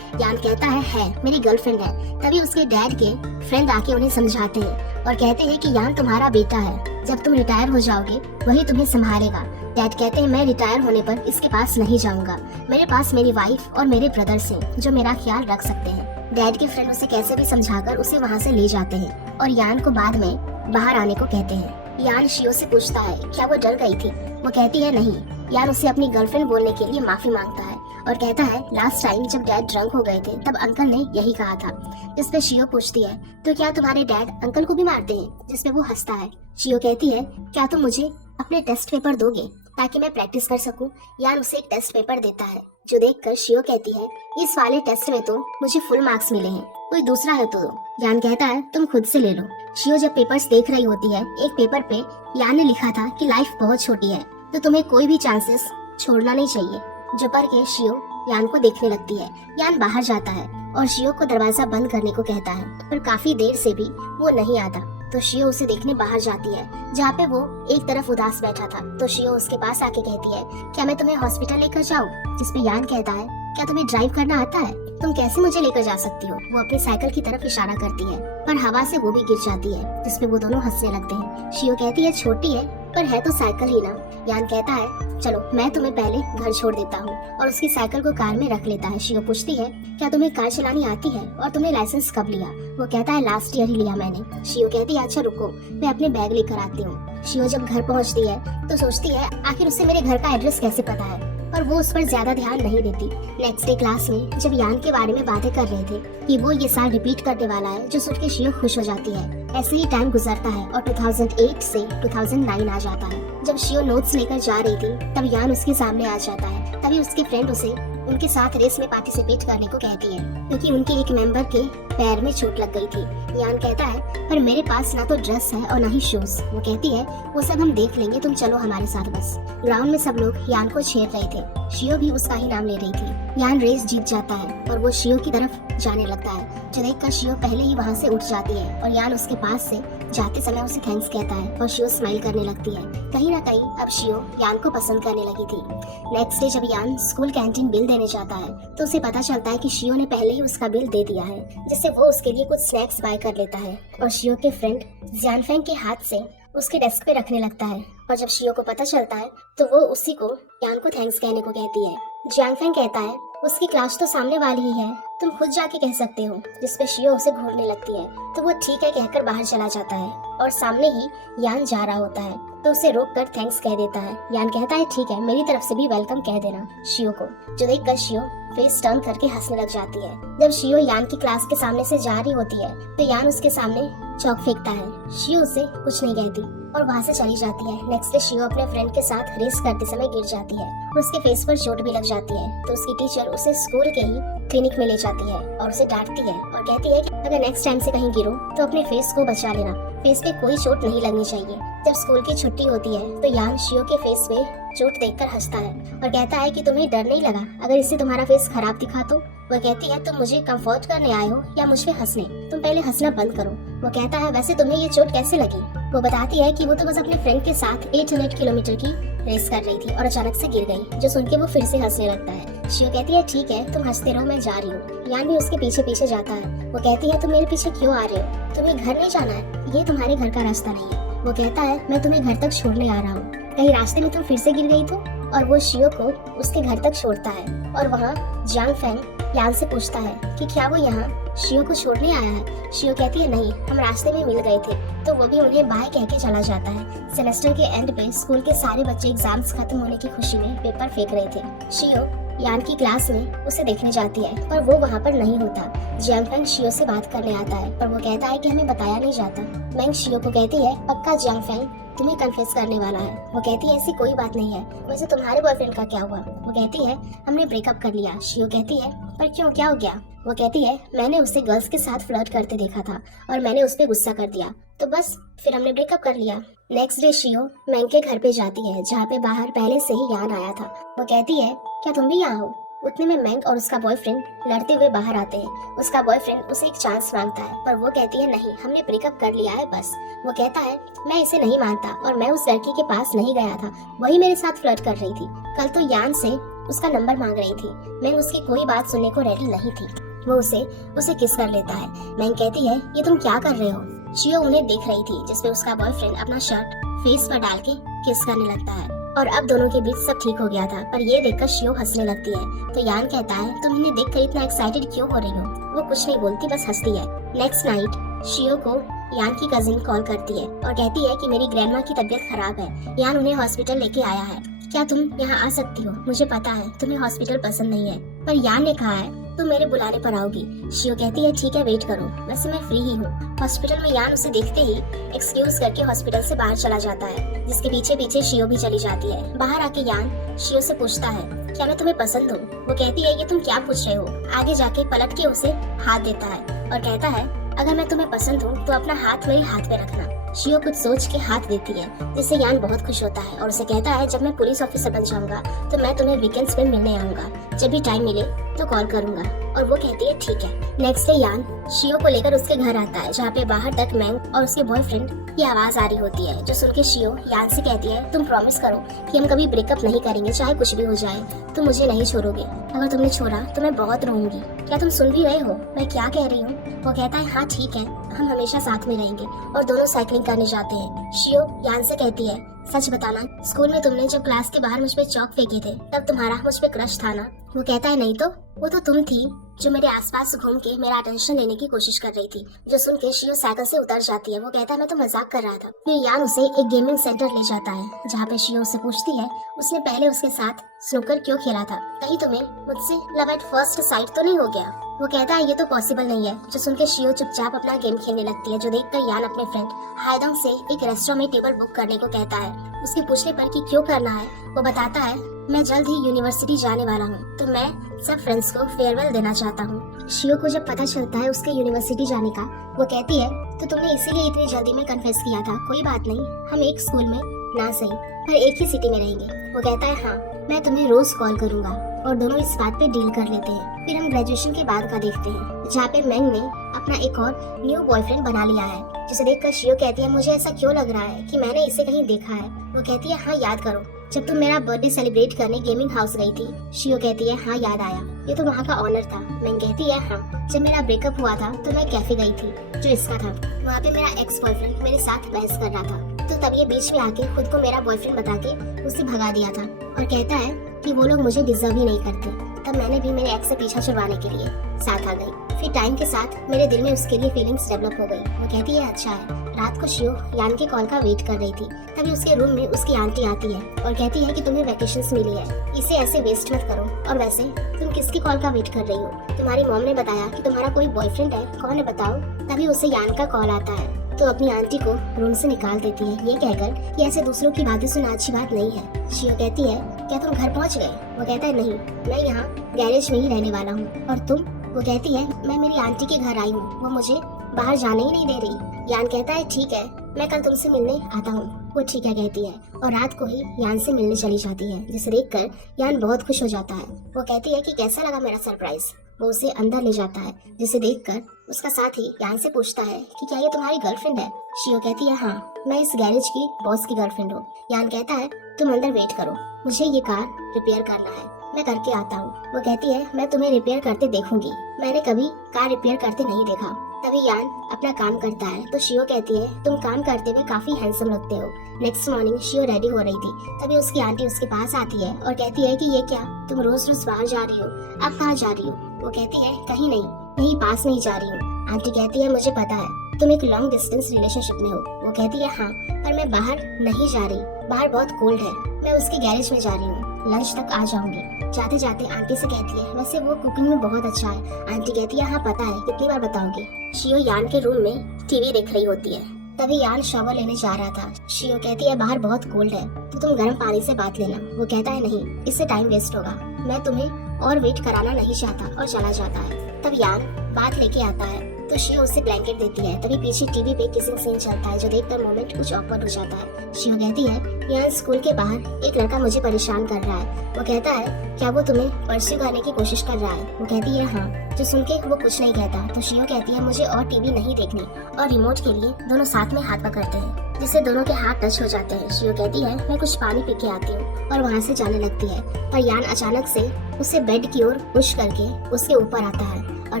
यान कहता है मेरी गर्लफ्रेंड है। तभी उसके डैड के फ्रेंड आके उन्हें समझाते हैं और कहते हैं कि यान तुम्हारा बेटा है, जब तुम रिटायर हो जाओगे वही तुम्हें संभालेगा। डैड कहते हैं मैं रिटायर होने पर इसके पास नहीं जाऊंगा, मेरे पास मेरी वाइफ और मेरे ब्रदर्स हैं जो मेरा ख्याल रख सकते हैं। डैड के फ्रेंड उसे कैसे भी समझाकर उसे वहाँ से ले जाते हैं और यान को बाद में बाहर आने को कहते हैं। यान शियो से पूछता है क्या वो डर गई थी? वो कहती है नहीं। यान उसे अपनी गर्लफ्रेंड बोलने के लिए माफी मांगता है और कहता है लास्ट टाइम जब डैड ड्रंक हो गए थे तब अंकल ने यही कहा था। जिस पे शियो पूछती है तो क्या तुम्हारे डैड अंकल को भी मारते हैं? जिसपे वो हंसता है। शियो कहती है क्या तुम मुझे अपने टेस्ट पेपर दोगे ताकि मैं प्रैक्टिस कर सकूं? यान उसे एक टेस्ट पेपर देता है, जो देखकर शियो कहती है इस वाले टेस्ट में तो मुझे फुल मार्क्स मिले हैं, कोई दूसरा है तो दो। यान कहता है तुम खुद से ले लो। शियो जब पेपर्स देख रही होती है, एक पेपर पे यान ने लिखा था कि लाइफ बहुत छोटी है तो तुम्हें कोई भी चांसेस छोड़ना नहीं चाहिए। जो पढ़ के शियो यान को देखने लगती है। यान बाहर जाता है और शियो को दरवाजा बंद करने को कहता है, पर काफी देर से भी वो नहीं आता। तो शियो उसे देखने बाहर जाती है, जहाँ पे वो एक तरफ उदास बैठा था। तो शियो उसके पास आके कहती है क्या मैं तुम्हें हॉस्पिटल लेकर जाऊँ? जिसपे यान कहता है क्या तुम्हें ड्राइव करना आता है? तुम कैसे मुझे लेकर जा सकती हो? वो अपनी साइकिल की तरफ इशारा करती है, पर हवा से वो भी गिर जाती है, जिसपे वो दोनों हंसने लगते हैं। शियो कहती है छोटी है पर है तो साइकिल ही ना। यान कहता है चलो मैं तुम्हें पहले घर छोड़ देता हूँ, और उसकी साइकिल को कार में रख लेता है। शियो पूछती है क्या तुम्हें कार चलानी आती है और तुमने लाइसेंस कब लिया? वो कहता है लास्ट ईयर ही लिया मैंने। शियो कहती है अच्छा रुको मैं अपने बैग लेकर आती हूँ। शियो जब घर पहुँचती है तो सोचती है आखिर उसे मेरे घर का एड्रेस कैसे पता है, पर वो उस पर ज्यादा ध्यान नहीं देती। नेक्स्ट डे क्लास में जब यान के बारे में बातें कर रहे थे कि वो ये साल रिपीट करने वाला है, जो सुन के शियो खुश हो जाती है। ऐसे ही टाइम गुजरता है और 2008 से 2009 आ जाता है। जब शियो नोट्स लेकर जा रही थी तब यान उसके सामने आ जाता है। तभी उसके फ्रेंड उसे उनके साथ रेस में पार्टिसिपेट करने को कहती है, क्योंकि उनके एक मेंबर के पैर में चोट लग गई थी। यान कहता है पर मेरे पास ना तो ड्रेस है और ना ही शूज। वो कहती है वो सब हम देख लेंगे, तुम चलो हमारे साथ बस। ग्राउंड में सब लोग यान को छेड़ रहे थे, शियो भी उसका ही नाम ले रही थी। यान रेस जीत जाता है और वो शियो की तरफ जाने लगता है, जो देखकर शियो पहले ही वहाँ से उठ जाती है और यान उसके पास से जाते समय उसे थैंक्स कहता है और शियो स्माइल करने लगती है। कहीं ना कहीं अब शियो यान को पसंद करने लगी थी। नेक्स्ट डे जब यान स्कूल कैंटीन बिल देने जाता है तो उसे पता चलता है कि शियो ने पहले ही उसका बिल दे दिया है, जिससे वो उसके लिए कुछ स्नैक्स बाय कर लेता है और शियो के फ्रेंड जियानफेंग के हाथ से उसके डेस्क पे रखने लगता है। और जब शियो को पता चलता है तो वो उसी को यान को थैंक्स कहने को कहती है। जियानफेंग कहता है उसकी क्लास तो सामने वाली ही है, तुम खुद जाके कह सकते हो, जिसपे शियो उसे घूरने लगती है। तो वो ठीक है कहकर बाहर चला जाता है और सामने ही यान जा रहा होता है तो उसे रोक कर थैंक्स कह देता है। यान कहता है ठीक है मेरी तरफ से भी वेलकम कह देना शियो को, जो देखकर शियो फेस टर्न करके हंसने लग जाती है। जब शियो यान की क्लास के सामने से जा रही होती है तो यान उसके सामने चौक फेंकता है। शियो उसे कुछ नहीं कहती और वहाँ से चली जाती है। नेक्स्ट डे शियो अपने फ्रेंड के साथ रेस करते समय गिर जाती है और उसके फेस पर चोट भी लग जाती है। तो उसकी टीचर उसे स्कूल के ही क्लिनिक में ले जाती है और उसे डांटती है और कहती है कि अगर नेक्स्ट टाइम से कहीं गिरो तो अपने फेस को बचा लेना, फेस पे कोई चोट नहीं लगनी चाहिए। जब स्कूल की छुट्टी होती है तो यान शियो के फेस पे चोट देखकर हंसता है और कहता है कि तुम्हें डर नहीं लगा अगर इससे तुम्हारा फेस खराब दिखा तो? वो कहती है तुम मुझे कंफर्ट करने आए हो या मुझ पे हंसने? तुम पहले हंसना बंद करो। वो कहता है वैसे तुम्हें ये चोट कैसे लगी? वो बताती है कि वो तो बस अपने फ्रेंड के साथ 800 किलोमीटर की रेस कर रही थी और अचानक से गिर गई, जो सुन के वो फिर से हंसने लगता है। शियो कहती है ठीक है तुम हंसते रहो मैं जा रही हूँ। यान भी उसके पीछे पीछे जाता है। वो कहती है तुम मेरे पीछे क्यों आ रहे हो? तुम्हें घर नहीं जाना है? ये तुम्हारे घर का रास्ता नहीं है। वो कहता है मैं तुम्हें घर तक छोड़ने आ रहा हूँ, कहीं रास्ते में तुम फिर से गिर गई तो? और वो शियो को उसके घर तक छोड़ता है और वहाँ जियांगफेंग यान से पूछता है कि क्या वो यहाँ शियो को छोड़ने आया है? शियो कहती है नहीं, हम रास्ते में मिल गए थे। तो वो भी उन्हें बाय कह के चला जाता है। सेमेस्टर के एंड पे स्कूल के सारे बच्चे एग्जाम्स खत्म होने की खुशी में पेपर फेंक रहे थे। शियो यान की क्लास में उसे देखने जाती है पर वो वहाँ पर नहीं होता। जियांगफेंग शियो से बात करने आता है पर वो कहता है कि हमें बताया नहीं जाता। मैंग शियो को कहती है पक्का जियांगफेंग तुम्हें कन्फेस करने वाला है? वो कहती है ऐसी कोई बात नहीं है, वैसे तुम्हारे बॉयफ्रेंड का क्या हुआ? वो कहती है हमने ब्रेकअप कर लिया। शियो कहती है पर क्यों, क्या हो गया? वो कहती है मैंने उसे गर्ल्स के साथ फ्लर्ट करते देखा था और मैंने उस पर गुस्सा कर दिया, तो बस फिर हमने ब्रेकअप कर लिया। नेक्स्ट डे शियो मैंग के घर पे जाती है जहाँ पे बाहर पहले से ही यान आया था। वो कहती है क्या तुम भी यहाँ हो? उतने में मैंग और उसका बॉयफ्रेंड लड़ते हुए बाहर आते हैं। उसका बॉयफ्रेंड उसे एक चांस मांगता है पर वो कहती है नहीं, हमने ब्रेकअप कर लिया है बस। वो कहता है मैं इसे नहीं मानता और मैं उस लड़की के पास नहीं गया था, वही मेरे साथ फ्लर्ट कर रही थी। कल तो यान से उसका नंबर मांग रही थी, मैं उसकी कोई बात सुनने को रेडी नहीं थी। वो उसे किस कर लेता है। मैंग कहती है ये तुम क्या कर रहे हो? शियो उन्हें देख रही थी जिसपे उसका बॉयफ्रेंड अपना शर्ट फेस पर डाल के किस करने लगता है और अब दोनों के बीच सब ठीक हो गया था। पर ये देखकर शियो हंसने लगती है तो यान कहता है तुम इन्हें देखकर इतना एक्साइटेड क्यों हो रही हो? वो कुछ नहीं बोलती, बस हंसती है। नेक्स्ट नाइट शियो को यान की कजिन कॉल करती है और कहती है कि मेरी ग्रैंडमा की तबीयत खराब है, यान उन्हें हॉस्पिटल लेके आया है, क्या तुम यहाँ आ सकती हो? मुझे पता है तुम्हें हॉस्पिटल पसंद नहीं है पर यान ने कहा है तुम मेरे बुलाने पर आओगी। शियो कहती है ठीक है वेट करो, वैसे मैं फ्री ही हूँ। हॉस्पिटल में यान उसे देखते ही एक्सक्यूज करके हॉस्पिटल से बाहर चला जाता है, जिसके पीछे पीछे शियो भी चली जाती है। बाहर आके यान शियो से पूछता है क्या मैं तुम्हें पसंद हूँ? वो कहती है ये तुम क्या पूछ रहे हो? आगे जाके पलट के उसे हाथ देता है और कहता है अगर मैं तुम्हें पसंद हूँ तो अपना हाथ मेरे हाथ पे रखना। शियो कुछ सोच के हाथ देती है, जिससे यान बहुत खुश होता है और उसे कहता है जब मैं पुलिस ऑफिसर बन जाऊंगा तो मैं तुम्हें वीकेंड्स पे मिलने आऊंगा, जब भी टाइम मिले तो कॉल करूंगा। और वो कहती है ठीक है। नेक्स्ट डे यान शियो को लेकर उसके घर आता है, जहाँ पे बाहर तक मैंग और उसके बॉयफ्रेंड की आवाज आ रही होती है, जो सुन के शियो यान से कहती है तुम प्रॉमिस करो कि हम कभी ब्रेकअप नहीं करेंगे, चाहे कुछ भी हो जाए, तुम मुझे नहीं छोड़ोगे। अगर तुमने छोड़ा तो मैं बहुत रोऊंगी। क्या तुम सुन भी रहे हो मैं क्या कह रही हूँ? वो कहता है हाँ ठीक है, हम हमेशा साथ में रहेंगे, और दोनों साइकिलिंग करने जाते हैं। शियो यान से कहती है सच बताना, स्कूल में तुमने जब क्लास के बाहर मुझ पे चौक फेंके थे तब तुम्हारा मुझ पे क्रश था ना? वो कहता है नहीं तो, वो तो तुम थी जो मेरे आसपास घूम के मेरा अटेंशन लेने की कोशिश कर रही थी। जो सुन के शियो साइकिल से उतर जाती है। वो कहता है मैं तो मजाक कर रहा था। फिर यान उसे एक गेमिंग सेंटर ले जाता है, जहाँ पे शियो उसे पूछती है उसने पहले उसके साथ स्नूकर क्यों खेला था, कहीं तुम्हें मुझसे लव एट फर्स्ट साइट तो नहीं हो गया? वो कहता है ये तो पॉसिबल नहीं है। जो सुन के शियो चुपचाप अपना गेम खेलने लगती है, जो देखकर यान अपने फ्रेंड हाइडोंग से एक रेस्टोरेंट में टेबल बुक करने को कहता है। उसके पूछने पर कि क्यों करना है, वो बताता है मैं जल्द ही यूनिवर्सिटी जाने वाला हूँ, तो मैं सब फ्रेंड्स को फेयरवेल देना चाहता हूँ। शियो को जब पता चलता है उसके यूनिवर्सिटी जाने का, वो कहती है तो तुमने इसीलिए इतनी जल्दी में कन्फेस किया था? कोई बात नहीं, हम एक स्कूल में ना सही पर एक ही सिटी में रहेंगे। वो कहता है हाँ, मैं तुम्हें रोज कॉल करूंगा, और दोनों इस बात पे डील कर लेते हैं। फिर हम ग्रेजुएशन के बाद का देखते हैं, जहाँ पे मैंग ने अपना एक और न्यू बॉयफ्रेंड बना लिया है, जिसे देखकर शियो कहती है मुझे ऐसा क्यों लग रहा है कि मैंने इसे कहीं देखा है? वो कहती है हाँ याद करो, जब तुम मेरा बर्थडे सेलिब्रेट करने गेमिंग हाउस गई थी। शियो कहती है हाँ याद आया, ये तो वहाँ का ऑनर था। मैंग कहती है हाँ, जब मेरा ब्रेकअप हुआ था तो मैं कैफे गई थी जो इसका था, वहाँ पे मेरा एक्स बॉयफ्रेंड मेरे साथ बहस कर रहा था, तो तब ये बीच में आके खुद को मेरा बॉयफ्रेंड बता के उसे भगा दिया था, और कहता है कि वो लोग मुझे डिजर्व ही नहीं करते। तब मैंने भी मेरे एक्स से पीछा छुड़वाने के लिए साथ आ गई। फिर टाइम के साथ मेरे दिल में उसके लिए फीलिंग्स डेवलप हो गई। वो कहती है अच्छा है। रात को शियो यान के कॉल का वेट कर रही थी, तभी उसके रूम में उसकी आंटी आती है और कहती है कि तुम्हें वैकेशंस मिली है, इसे ऐसे वेस्ट मत करो। और वैसे तुम किसकी कॉल का वेट कर रही हो? तुम्हारी मॉम ने बताया कि तुम्हारा कोई बॉयफ्रेंड है, कौन है बताओ? तभी उसे यान का कॉल आता है, तो अपनी आंटी को रूम से निकाल देती है, ये कहकर कि ऐसे दूसरों की बातें सुनना अच्छी बात नहीं है। शियो कहती है क्या तुम घर पहुंच गए? वो कहता है नहीं, मैं यहाँ गैरेज में ही रहने वाला हूँ। और तुम? वो कहती है मैं मेरी आंटी के घर आई हूँ, वो मुझे बाहर जाने ही नहीं दे रही। यान कहता है ठीक है, मैं कल तुमसे मिलने आता हूँ। वो ठीक है कहती है, और रात को ही यान से मिलने चली जाती है, जिसे देखकर यान बहुत खुश हो जाता है। वो कहती है कि कैसा लगा मेरा सरप्राइज? वो उसे अंदर ले जाता है, जिसे देखकर उसका साथी यान से पूछता है कि क्या ये तुम्हारी गर्लफ्रेंड है? शियो कहती है हाँ, मैं इस गैरेज की बॉस की गर्लफ्रेंड हूँ। यान कहता है तुम अंदर वेट करो, मुझे ये कार रिपेयर करना है, मैं करके आता हूँ। वो कहती है मैं तुम्हें रिपेयर करते देखूंगी, मैंने कभी कार रिपेयर करते नहीं देखा। तभी यान अपना काम करता है, तो शियो कहती है तुम काम करते हुए काफी हैंडसम लगते हो। नेक्स्ट मॉर्निंग शियो रेडी हो रही थी, तभी उसकी आंटी उसके पास आती है और कहती है कि ये क्या, तुम रोज रोज बाहर जा रही हो, अब कहाँ जा रही हो? वो कहती है कहीं नहीं, यहीं पास में ही जा रही हूँ। आंटी कहती है मुझे पता है तुम एक लॉन्ग डिस्टेंस रिलेशनशिप में हो। वो कहती है हाँ, पर मैं बाहर नहीं जा रही, बाहर बहुत कोल्ड है, मैं उसके गैरेज में जा रही हूँ, लंच तक आ जाऊंगी। जाते जाते आंटी से कहती है वैसे वो कुकिंग में बहुत अच्छा है। आंटी कहती है हाँ पता है, कितनी बार बताओगी? शियो यान के रूम में टीवी देख रही होती है, तभी यान शॉवर लेने जा रहा था। शियो कहती है बाहर बहुत कोल्ड है, तो तुम गर्म पानी से बात लेना। वो कहता है नहीं, इससे टाइम वेस्ट होगा, मैं तुम्हें और वेट कराना नहीं चाहता, और चला जाता है। तब यान बात लेके आता है, तो शियो उसे ब्लैंकेट देती है। तभी पीछे टीवी पे किसिंग सीन चलता है, जो देखकर मोमेंट कुछ ऑकवर्ड हो जाता है। शियो कहती है यान स्कूल के बाहर एक लड़का मुझे परेशान कर रहा है। वो कहता है क्या वो तुम्हें परस्यू करने की कोशिश कर रहा है? वो कहती है हाँ। जो सुन के वो कुछ नहीं कहता, तो शियो कहती है मुझे और टीवी नहीं देखनी, और रिमोट के लिए दोनों साथ में हाथ पकड़ते हैं, जिससे दोनों के हाथ टच हो जाते हैं। शियो कहती है मैं कुछ पानी पी के आती हूँ, और वहाँ से जाने लगती है। पर यान अचानक से उसे बेड की ओर पुश करके उसके ऊपर आता है और